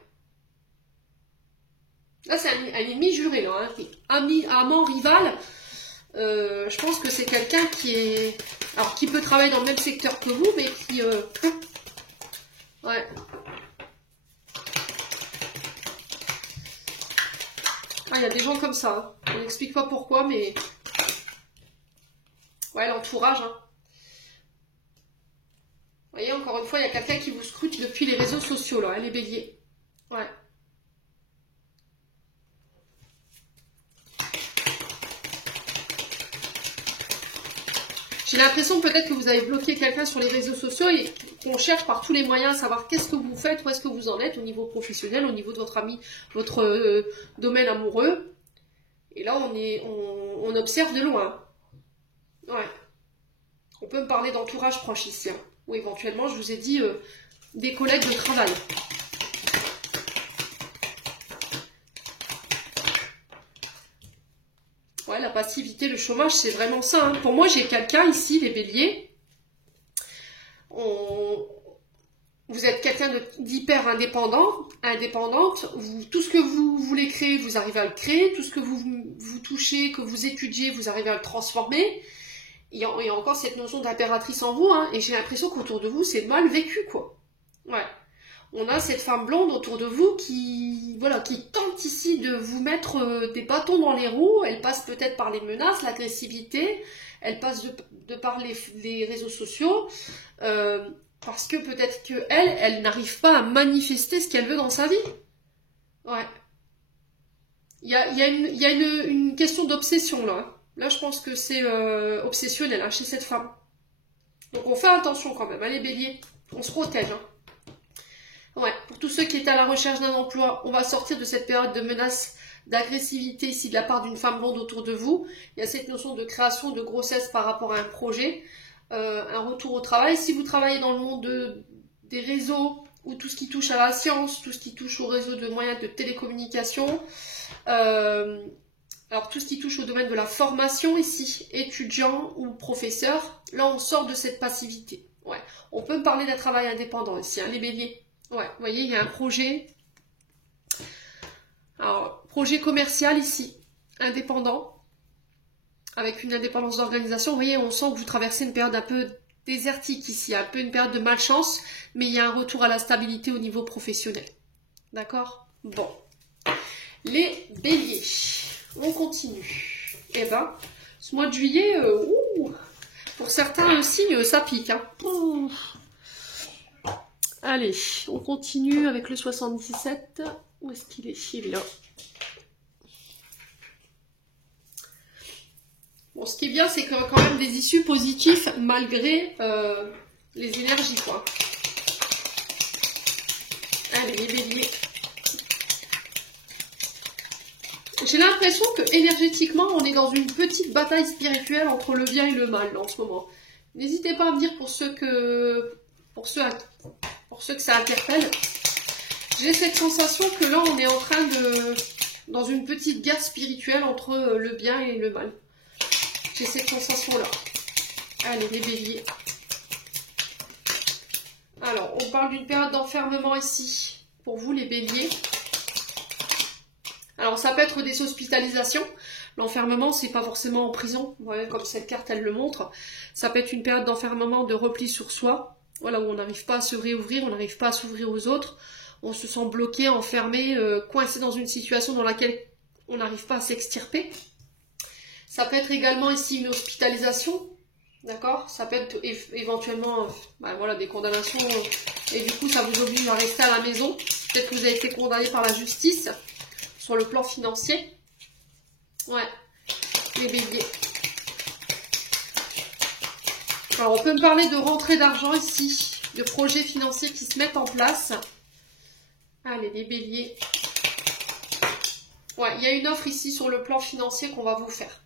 Là, c'est un ennemi juré, là. Hein. Amant, rival. Je pense que c'est quelqu'un qui peut travailler dans le même secteur que vous, mais qui... Ouais. Ah, il y a des gens comme ça. Hein. On n'explique pas pourquoi, mais... Ouais, l'entourage, hein. Vous voyez, encore une fois, il y a quelqu'un qui vous scrute depuis les réseaux sociaux, là, hein, les béliers. Ouais. J'ai l'impression peut-être que vous avez bloqué quelqu'un sur les réseaux sociaux et qu'on cherche par tous les moyens à savoir qu'est-ce que vous faites, où est-ce que vous en êtes au niveau professionnel, au niveau de votre ami, votre domaine amoureux. Et là, on observe de loin. Ouais. On peut me parler d'entourage proche ici. Hein. Ou éventuellement, je vous ai dit, des collègues de travail. Ouais, la passivité, le chômage, c'est vraiment ça. Hein. Pour moi, j'ai quelqu'un ici, les béliers. Vous êtes quelqu'un d'hyper indépendante. Tout ce que vous voulez créer, vous arrivez à le créer. Tout ce que vous touchez, que vous étudiez, vous arrivez à le transformer. Il y a encore cette notion d'impératrice en vous. Hein, et j'ai l'impression qu'autour de vous, c'est mal vécu, quoi. Ouais. On a cette femme blonde autour de vous qui tente ici de vous mettre des bâtons dans les roues. Elle passe peut-être par les menaces, l'agressivité. Elle passe de par les réseaux sociaux. Parce que peut-être qu'elle n'arrive pas à manifester ce qu'elle veut dans sa vie. Ouais. Il y a une question d'obsession, là. Là, je pense que c'est obsessionnel, hein, chez cette femme. Donc, on fait attention quand même, hein, les béliers. On se protège, hein. Ouais, pour tous ceux qui étaient à la recherche d'un emploi, on va sortir de cette période de menace, d'agressivité ici de la part d'une femme blonde autour de vous. Il y a cette notion de création, de grossesse par rapport à un projet, un retour au travail. Si vous travaillez dans le monde des réseaux ou tout ce qui touche à la science, tout ce qui touche au réseau de moyens de télécommunication, alors tout ce qui touche au domaine de la formation ici, étudiant ou professeur, là on sort de cette passivité. Ouais, on peut me parler d'un travail indépendant ici, hein, les béliers. Ouais, vous voyez, il y a un projet. Alors, projet commercial ici, indépendant, avec une indépendance d'organisation. Vous voyez, on sent que vous traversez une période un peu désertique ici, un peu une période de malchance, mais il y a un retour à la stabilité au niveau professionnel. D'accord? Bon. Les béliers, on continue. Eh ben, ce mois de juillet, pour certains signes, ça pique. Hein. Allez, on continue avec le 77. Où est-ce qu'il est? Il est là. Bon, ce qui est bien, c'est qu'il y a quand même des issues positives malgré les énergies, quoi. Allez, les béliers. J'ai l'impression que énergétiquement, on est dans une petite bataille spirituelle entre le bien et le mal en ce moment. N'hésitez pas à me dire pour ceux que ça interpelle. J'ai cette sensation que là, on est en train dans une petite guerre spirituelle entre le bien et le mal. J'ai cette sensation-là. Allez, les béliers. Alors, on parle d'une période d'enfermement ici, pour vous les béliers. Alors, ça peut être des hospitalisations. L'enfermement, c'est pas forcément en prison, ouais, comme cette carte, elle le montre. Ça peut être une période d'enfermement, de repli sur soi, voilà, où on n'arrive pas à se réouvrir, on n'arrive pas à s'ouvrir aux autres. On se sent bloqué, enfermé, coincé dans une situation dans laquelle on n'arrive pas à s'extirper. Ça peut être également ici une hospitalisation, d'accord? Ça peut être éventuellement voilà, des condamnations et du coup ça vous oblige à rester à la maison. Peut-être que vous avez été condamné par la justice sur le plan financier. Ouais, les béliers. Alors on peut me parler de rentrée d'argent ici, de projets financiers qui se mettent en place. Allez, les béliers. Ouais, il y a une offre ici sur le plan financier qu'on va vous faire,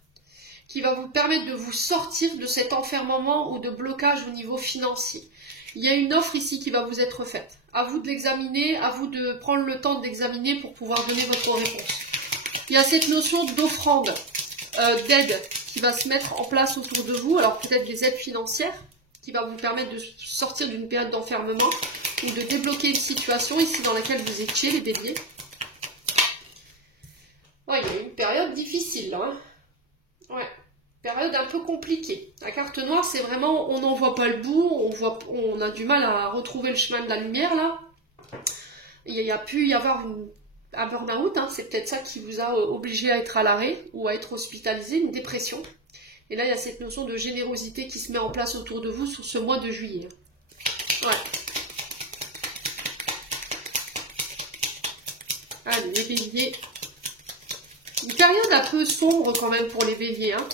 qui va vous permettre de vous sortir de cet enfermement ou de blocage au niveau financier. Il y a une offre ici qui va vous être faite. À vous de l'examiner, à vous de prendre le temps d'examiner pour pouvoir donner votre réponse. Il y a cette notion d'offrande, d'aide qui va se mettre en place autour de vous. Alors peut-être des aides financières qui va vous permettre de sortir d'une période d'enfermement ou de débloquer une situation ici dans laquelle vous étiez, les béliers. Ouais, il y a une période difficile là. Hein. Ouais, période un peu compliquée. La carte noire, c'est vraiment, on n'en voit pas le bout, on a du mal à retrouver le chemin de la lumière là. Il y a pu y avoir un burn-out, hein, c'est peut-être ça qui vous a obligé à être à l'arrêt ou à être hospitalisé, une dépression. Et là, il y a cette notion de générosité qui se met en place autour de vous sur ce mois de juillet. Ouais. Allez, les béliers. Une période un peu sombre quand même pour les béliers. Hein.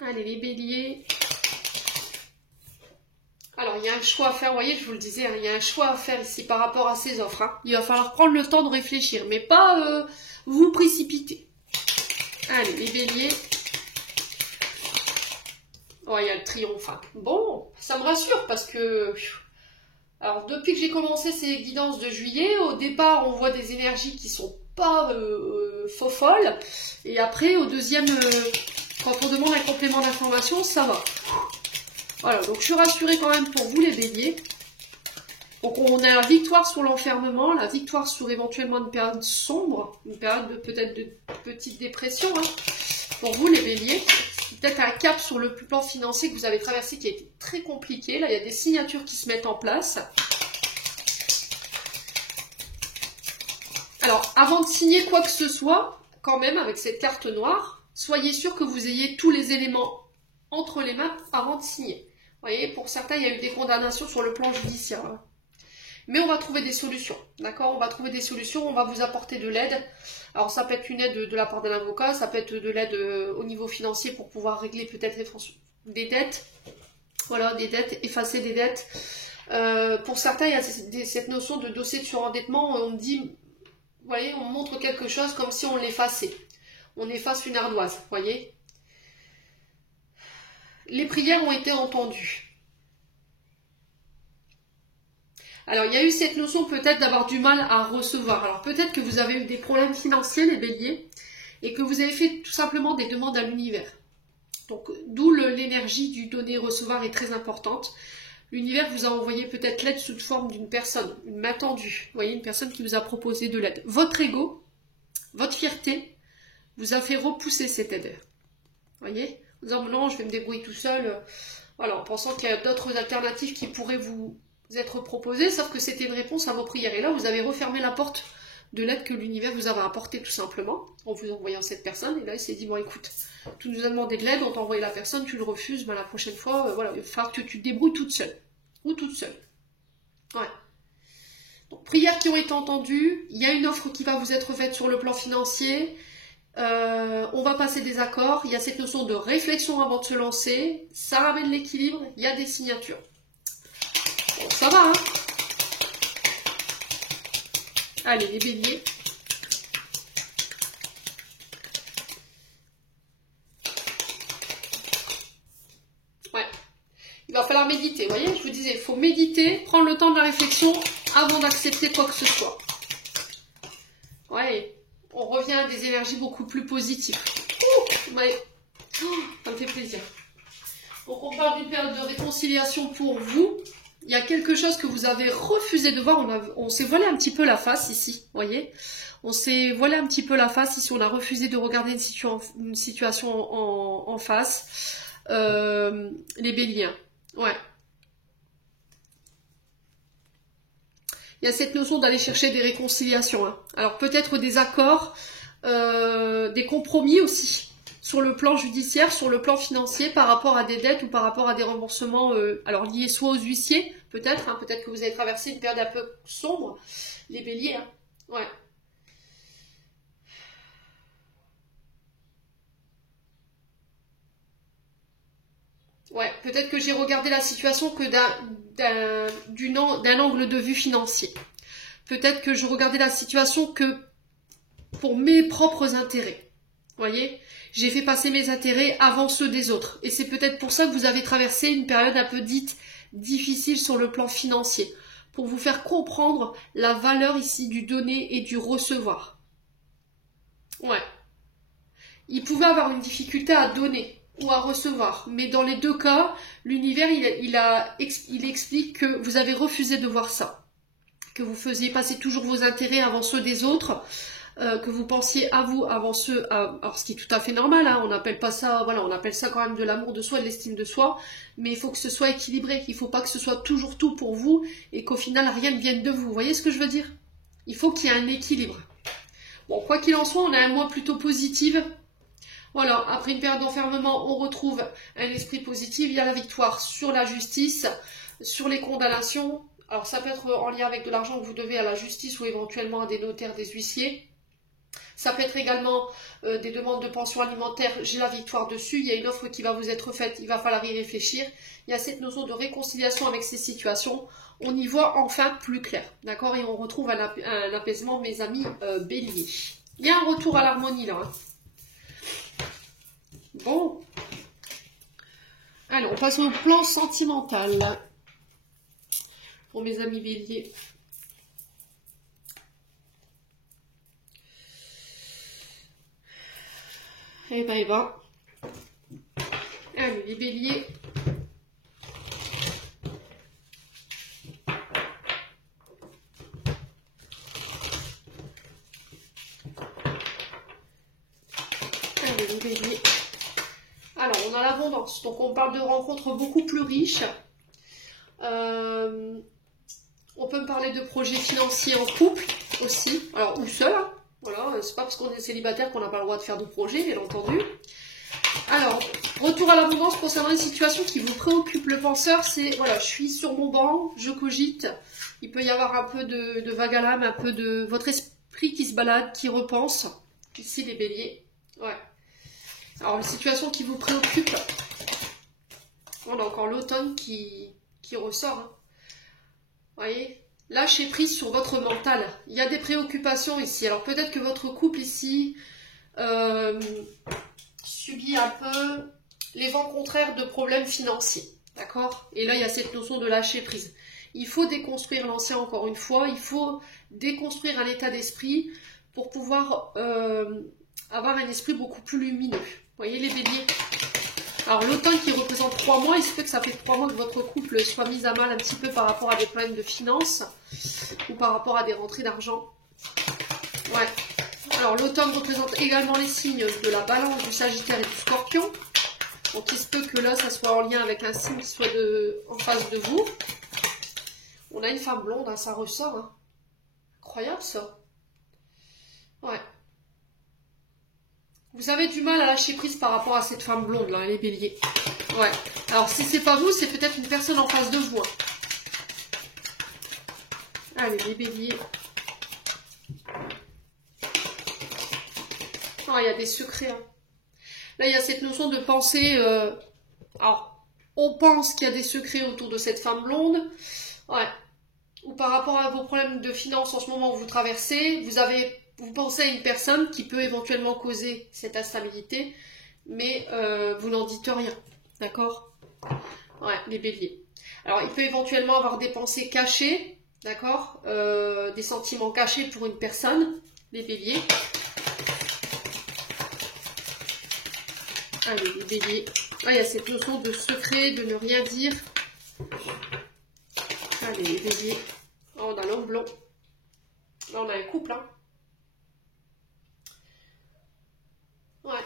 Allez, les béliers. Alors, il y a un choix à faire, vous voyez, je vous le disais, hein, il y a un choix à faire ici par rapport à ces offres. Hein. Il va falloir prendre le temps de réfléchir, mais pas vous précipiter. Allez, les béliers. Oh, il y a le triomphe. Hein. Bon, ça me rassure parce que... Alors, depuis que j'ai commencé ces guidances de juillet, au départ, on voit des énergies qui sont pas faux folles. Et après, au deuxième, quand on demande un complément d'information, ça va. Voilà, donc je suis rassurée quand même pour vous les béliers. Donc on a la victoire sur l'enfermement, la victoire sur éventuellement une période sombre, une période peut-être de petite dépression. Hein. Pour vous les béliers, peut-être un cap sur le plan financier que vous avez traversé qui a été très compliqué. Là, il y a des signatures qui se mettent en place. Alors, avant de signer quoi que ce soit, quand même, avec cette carte noire, soyez sûr que vous ayez tous les éléments entre les mains avant de signer. Vous voyez, pour certains, il y a eu des condamnations sur le plan judiciaire. Hein. Mais on va trouver des solutions, d'accord? On va trouver des solutions, on va vous apporter de l'aide. Alors, ça peut être une aide de la part d'un avocat, ça peut être de l'aide au niveau financier pour pouvoir régler peut-être des dettes. Voilà, des dettes, effacer des dettes. Pour certains, il y a cette notion de dossier de surendettement. On dit, vous voyez, on montre quelque chose comme si on l'effaçait. On efface une ardoise, vous voyez. Les prières ont été entendues. Alors, il y a eu cette notion peut-être d'avoir du mal à recevoir. Alors, peut-être que vous avez eu des problèmes financiers, les béliers, et que vous avez fait tout simplement des demandes à l'univers. Donc, d'où l'énergie du donner-recevoir est très importante. L'univers vous a envoyé peut-être l'aide sous forme d'une personne, une main tendue. Vous voyez, une personne qui vous a proposé de l'aide. Votre ego, votre fierté, vous a fait repousser cette aide. Vous voyez, en disant non, je vais me débrouiller tout seul. Voilà, en pensant qu'il y a d'autres alternatives qui pourraient vous être proposées, sauf que c'était une réponse à vos prières. Et là, vous avez refermé la porte de l'aide que l'univers vous avait apportée tout simplement, en vous envoyant cette personne. Et là, il s'est dit, bon écoute, tu nous as demandé de l'aide, on t'a envoyé la personne, tu le refuses, ben, la prochaine fois, voilà, il va falloir que tu te débrouilles toute seule. Ou toute seule. Ouais. Donc, prières qui ont été entendues, il y a une offre qui va vous être faite sur le plan financier, on va passer des accords, il y a cette notion de réflexion avant de se lancer, ça ramène l'équilibre, il y a des signatures. Bon, ça va, hein? Allez, les béliers. Ouais. Il va falloir méditer, vous voyez, je vous disais, il faut méditer, prendre le temps de la réflexion avant d'accepter quoi que ce soit. Ouais, on revient à des énergies beaucoup plus positives. Ouais. Ça me fait plaisir. Donc on parle d'une période de réconciliation pour vous. Il y a quelque chose que vous avez refusé de voir. On s'est voilé un petit peu la face ici, vous voyez. On s'est voilé un petit peu la face ici. On a refusé de regarder une situation en face. Les béliers. Ouais. Il y a cette notion d'aller chercher des réconciliations. Hein. Alors peut-être des accords, des compromis aussi. Sur le plan judiciaire, sur le plan financier, par rapport à des dettes ou par rapport à des remboursements, alors liés soit aux huissiers, peut-être, hein, peut-être que vous avez traversé une période un peu sombre, les béliers, hein, ouais. Ouais, peut-être que j'ai regardé la situation que d'un angle de vue financier. Peut-être que je regardais la situation que pour mes propres intérêts. Voyez, j'ai fait passer mes intérêts avant ceux des autres. Et c'est peut-être pour ça que vous avez traversé une période un peu dite difficile sur le plan financier. Pour vous faire comprendre la valeur ici du donner et du recevoir. Ouais. Il pouvait avoir une difficulté à donner ou à recevoir. Mais dans les deux cas, l'univers, il explique que vous avez refusé de voir ça. Que vous faisiez passer toujours vos intérêts avant ceux des autres. Que vous pensiez à vous avant ceux, alors ce qui est tout à fait normal, hein, on n'appelle pas ça, voilà, on appelle ça quand même de l'amour de soi, de l'estime de soi, mais il faut que ce soit équilibré, il ne faut pas que ce soit toujours tout pour vous et qu'au final rien ne vienne de vous. Vous voyez ce que je veux dire? Il faut qu'il y ait un équilibre. Bon, quoi qu'il en soit, on a un mois plutôt positif. Voilà, après une période d'enfermement, on retrouve un esprit positif, il y a la victoire sur la justice, sur les condamnations. Alors ça peut être en lien avec de l'argent que vous devez à la justice ou éventuellement à des notaires, des huissiers. Ça peut être également des demandes de pension alimentaire, j'ai la victoire dessus, il y a une offre qui va vous être faite, il va falloir y réfléchir. Il y a cette notion de réconciliation avec ces situations, on y voit enfin plus clair, d'accord? Et on retrouve un apaisement, mes amis béliers. Il y a un retour à l'harmonie là. Hein. Bon. Alors, on passe au plan sentimental. Pour mes amis béliers. Eh ben. Allez, les béliers. Allez, les béliers. Alors, on a l'abondance. Donc, on parle de rencontres beaucoup plus riches. On peut me parler de projets financiers en couple aussi. Alors, ou seul, hein. Voilà, c'est pas parce qu'on est célibataire qu'on n'a pas le droit de faire de projets, bien entendu. Alors, retour à l'abondance concernant une situation qui vous préoccupe. Le penseur, c'est, voilà, je suis sur mon banc, je cogite. Il peut y avoir un peu de vague à l'âme, un peu de votre esprit qui se balade, qui repense. Ici, les béliers. Ouais. Alors, une situation qui vous préoccupe. On a encore l'automne qui ressort. Hein. Vous voyez ? Lâchez prise sur votre mental. Il y a des préoccupations ici. Alors peut-être que votre couple ici subit un peu les vents contraires de problèmes financiers. D'accord? Et là, il y a cette notion de lâcher prise. Il faut déconstruire l'ancien encore une fois. Il faut déconstruire un état d'esprit pour pouvoir avoir un esprit beaucoup plus lumineux. Vous voyez les béliers? Alors l'automne qui représente 3 mois, il se fait que ça fait 3 mois que votre couple soit mis à mal un petit peu par rapport à des problèmes de finances ou par rapport à des rentrées d'argent. Ouais. Alors l'automne représente également les signes de la balance, du sagittaire et du scorpion. Donc il se peut que là ça soit en lien avec un signe qui soit en face de vous. On a une femme blonde, hein, ça ressort. Hein. Incroyable ça. Ouais. Vous avez du mal à lâcher prise par rapport à cette femme blonde, là, les béliers. Ouais. Alors, si c'est pas vous, c'est peut-être une personne en face de vous. Hein. Allez, les béliers. Oh, il y a des secrets. Hein. Là, il y a cette notion de penser... Alors, on pense qu'il y a des secrets autour de cette femme blonde. Ouais. Ou par rapport à vos problèmes de finances en ce moment où vous traversez, vous pensez à une personne qui peut éventuellement causer cette instabilité, mais vous n'en dites rien, d'accord? Ouais, les béliers. Alors, il peut éventuellement avoir des pensées cachées, d'accord? Des sentiments cachés pour une personne, les béliers. Allez, les béliers. Ah, il y a cette notion de secret, de ne rien dire. Allez, les béliers. Oh, on a l'homme blond. Là, on a un couple, hein. Ouais.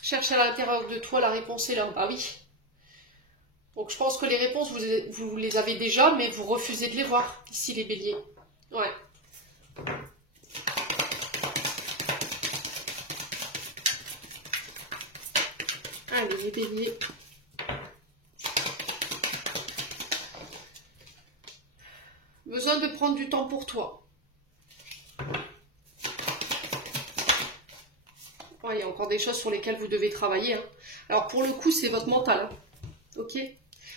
Cherche à l'intérieur de toi, la réponse est là. Bah oui. Donc je pense que les réponses, vous les avez déjà, mais vous refusez de les voir, ici les béliers. Ouais. Allez, les béliers. Besoin de prendre du temps pour toi. Ouais, il y a encore des choses sur lesquelles vous devez travailler, hein. Alors pour le coup, c'est votre mental, hein. Ok.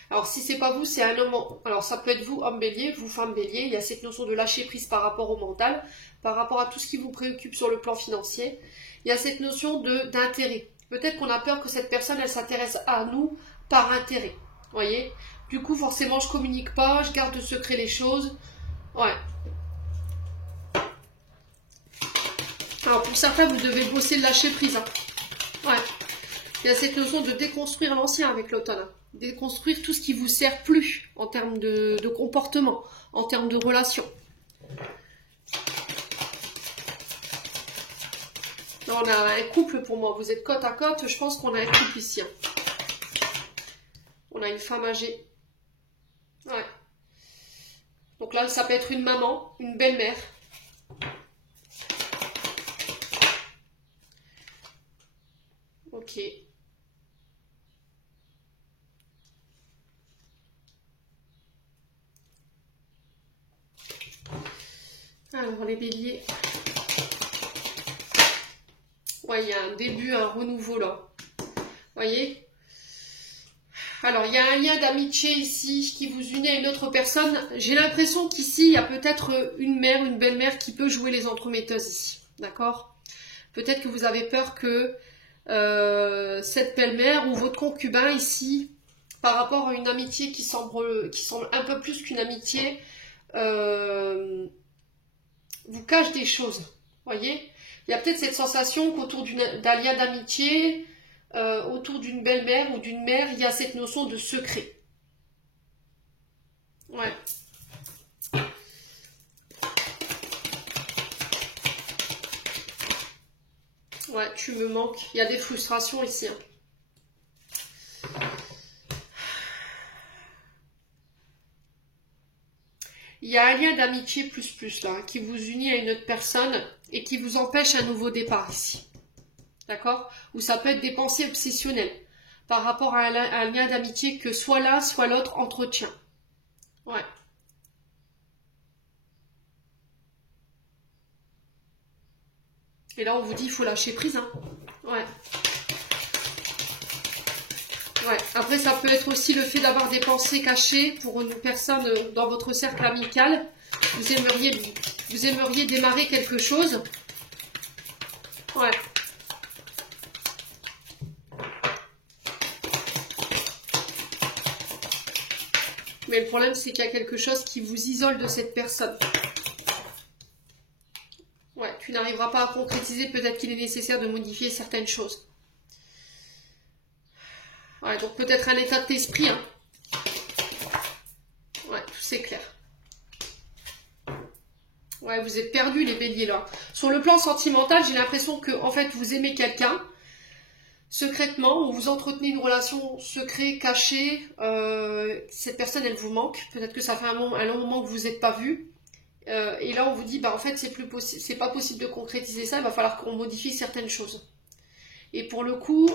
Alors si c'est pas vous, c'est un homme. Alors ça peut être vous, homme bélier, vous, femme bélier. Il y a cette notion de lâcher prise par rapport au mental, par rapport à tout ce qui vous préoccupe sur le plan financier. Il y a cette notion d'intérêt. Peut-être qu'on a peur que cette personne, elle s'intéresse à nous par intérêt. Voyez. Du coup, forcément, je communique pas, je garde secret les choses. Ouais. Alors pour certains, vous devez bosser le lâcher prise, hein. Ouais. Il y a cette notion de déconstruire l'ancien avec l'automne, hein. Déconstruire tout ce qui vous sert plus en termes de comportement, en termes de relations. Là, on a un couple pour moi. Vous êtes côte à côte. Je pense qu'on a un couple ici, hein. On a une femme âgée. Ouais. Donc là, ça peut être une maman, une belle-mère. Ok. Alors, les béliers. Ouais, il y a un début, un renouveau là. Voyez? Alors, il y a un lien d'amitié ici qui vous unit à une autre personne. J'ai l'impression qu'ici, il y a peut-être une mère, une belle-mère qui peut jouer les entremetteuses ici. D'accord? Peut-être que vous avez peur que cette belle-mère ou votre concubin ici, par rapport à une amitié qui semble un peu plus qu'une amitié, vous cache des choses. Voyez? Il y a peut-être cette sensation qu'autour d'un lien d'amitié, autour d'une belle-mère ou d'une mère, il y a cette notion de secret. Ouais. Ouais, tu me manques. Il y a des frustrations ici, hein. Il y a un lien d'amitié plus là, hein, qui vous unit à une autre personne et qui vous empêche un nouveau départ ici. D'accord? Ou ça peut être des pensées obsessionnelles par rapport à un lien d'amitié que soit l'un, soit l'autre entretient. Ouais. Et là, on vous dit, il faut lâcher prise, hein. Ouais. Ouais. Après, ça peut être aussi le fait d'avoir des pensées cachées pour une personne dans votre cercle amical. Vous aimeriez démarrer quelque chose. Ouais. Mais le problème, c'est qu'il y a quelque chose qui vous isole de cette personne. Ouais, tu n'arriveras pas à concrétiser. Peut-être qu'il est nécessaire de modifier certaines choses. Ouais, donc peut-être un état d'esprit, hein. Ouais, tout c'est clair. Ouais, vous êtes perdus les béliers là. Sur le plan sentimental, j'ai l'impression que en fait vous aimez quelqu'un secrètement, ou vous entretenez une relation secrète, cachée. Cette personne, elle vous manque. Peut-être que ça fait un long moment que vous n'êtes pas vus. Et là, on vous dit, bah en fait, c'est pas possible de concrétiser ça. Il va falloir qu'on modifie certaines choses. Et pour le coup,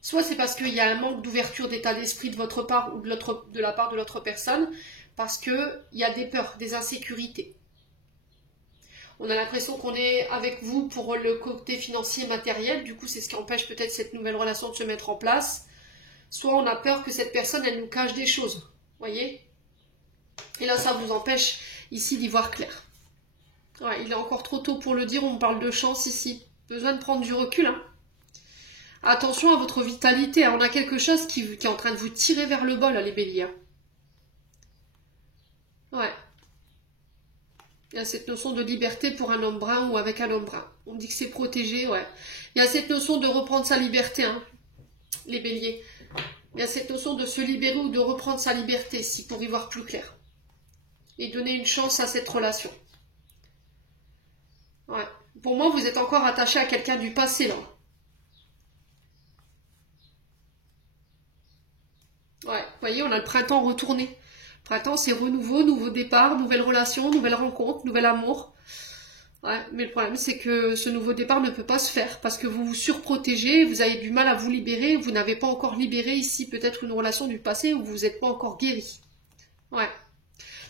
soit c'est parce qu'il y a un manque d'ouverture d'état d'esprit de votre part ou de la part de l'autre personne, parce qu'il y a des peurs, des insécurités. On a l'impression qu'on est avec vous pour le côté financier matériel, du coup c'est ce qui empêche peut-être cette nouvelle relation de se mettre en place. Soit on a peur que cette personne, elle nous cache des choses, voyez? Et là ça vous empêche ici d'y voir clair. Ouais, il est encore trop tôt pour le dire, on parle de chance ici. Besoin de prendre du recul, hein. Attention à votre vitalité, hein. On a quelque chose qui est en train de vous tirer vers le bas là les béliers. Ouais. Il y a cette notion de liberté pour un homme brun ou avec un homme brun. On dit que c'est protégé, ouais. Il y a cette notion de reprendre sa liberté, hein, les béliers. Il y a cette notion de se libérer ou de reprendre sa liberté, si pour y voir plus clair. Et donner une chance à cette relation. Ouais. Pour moi, vous êtes encore attaché à quelqu'un du passé, là. Ouais, vous voyez, on a le printemps retourné. Printemps, c'est renouveau, nouveau départ, nouvelle relation, nouvelle rencontre, nouvel amour. Ouais, mais le problème, c'est que ce nouveau départ ne peut pas se faire parce que vous vous surprotégez, vous avez du mal à vous libérer, vous n'avez pas encore libéré ici peut-être une relation du passé où vous n'êtes pas encore guéri. Ouais.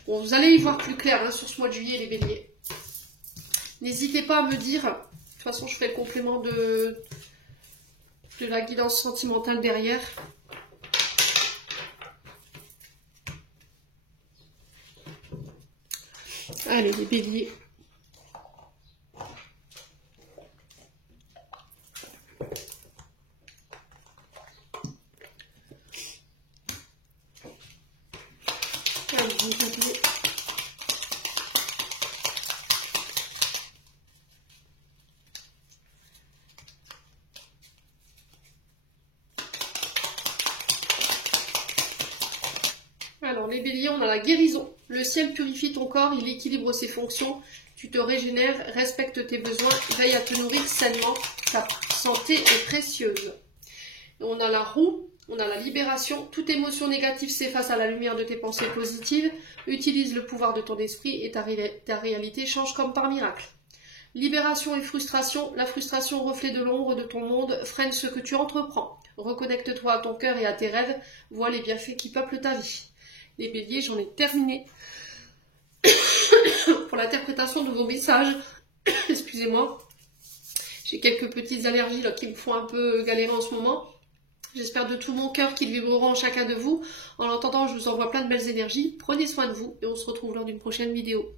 Bon, vous allez y voir plus clair hein, sur ce mois de juillet, les béliers. N'hésitez pas à me dire, de toute façon, je fais le complément de la guidance sentimentale derrière. Allez, les béliers. Allez, les béliers. Alors, les béliers, on a la guérison. Le ciel purifie ton corps, il équilibre ses fonctions, tu te régénères, respecte tes besoins, veille à te nourrir sainement, ta santé est précieuse. Et on a la roue, on a la libération, toute émotion négative s'efface à la lumière de tes pensées positives, utilise le pouvoir de ton esprit et ta réalité change comme par miracle. Libération et frustration, la frustration reflet de l'ombre de ton monde, freine ce que tu entreprends. Reconnecte-toi à ton cœur et à tes rêves, vois les bienfaits qui peuplent ta vie. Les béliers, j'en ai terminé pour l'interprétation de vos messages. Excusez-moi, j'ai quelques petites allergies là, qui me font un peu galérer en ce moment. J'espère de tout mon cœur qu'ils vibreront en chacun de vous. En attendant, je vous envoie plein de belles énergies. Prenez soin de vous et on se retrouve lors d'une prochaine vidéo.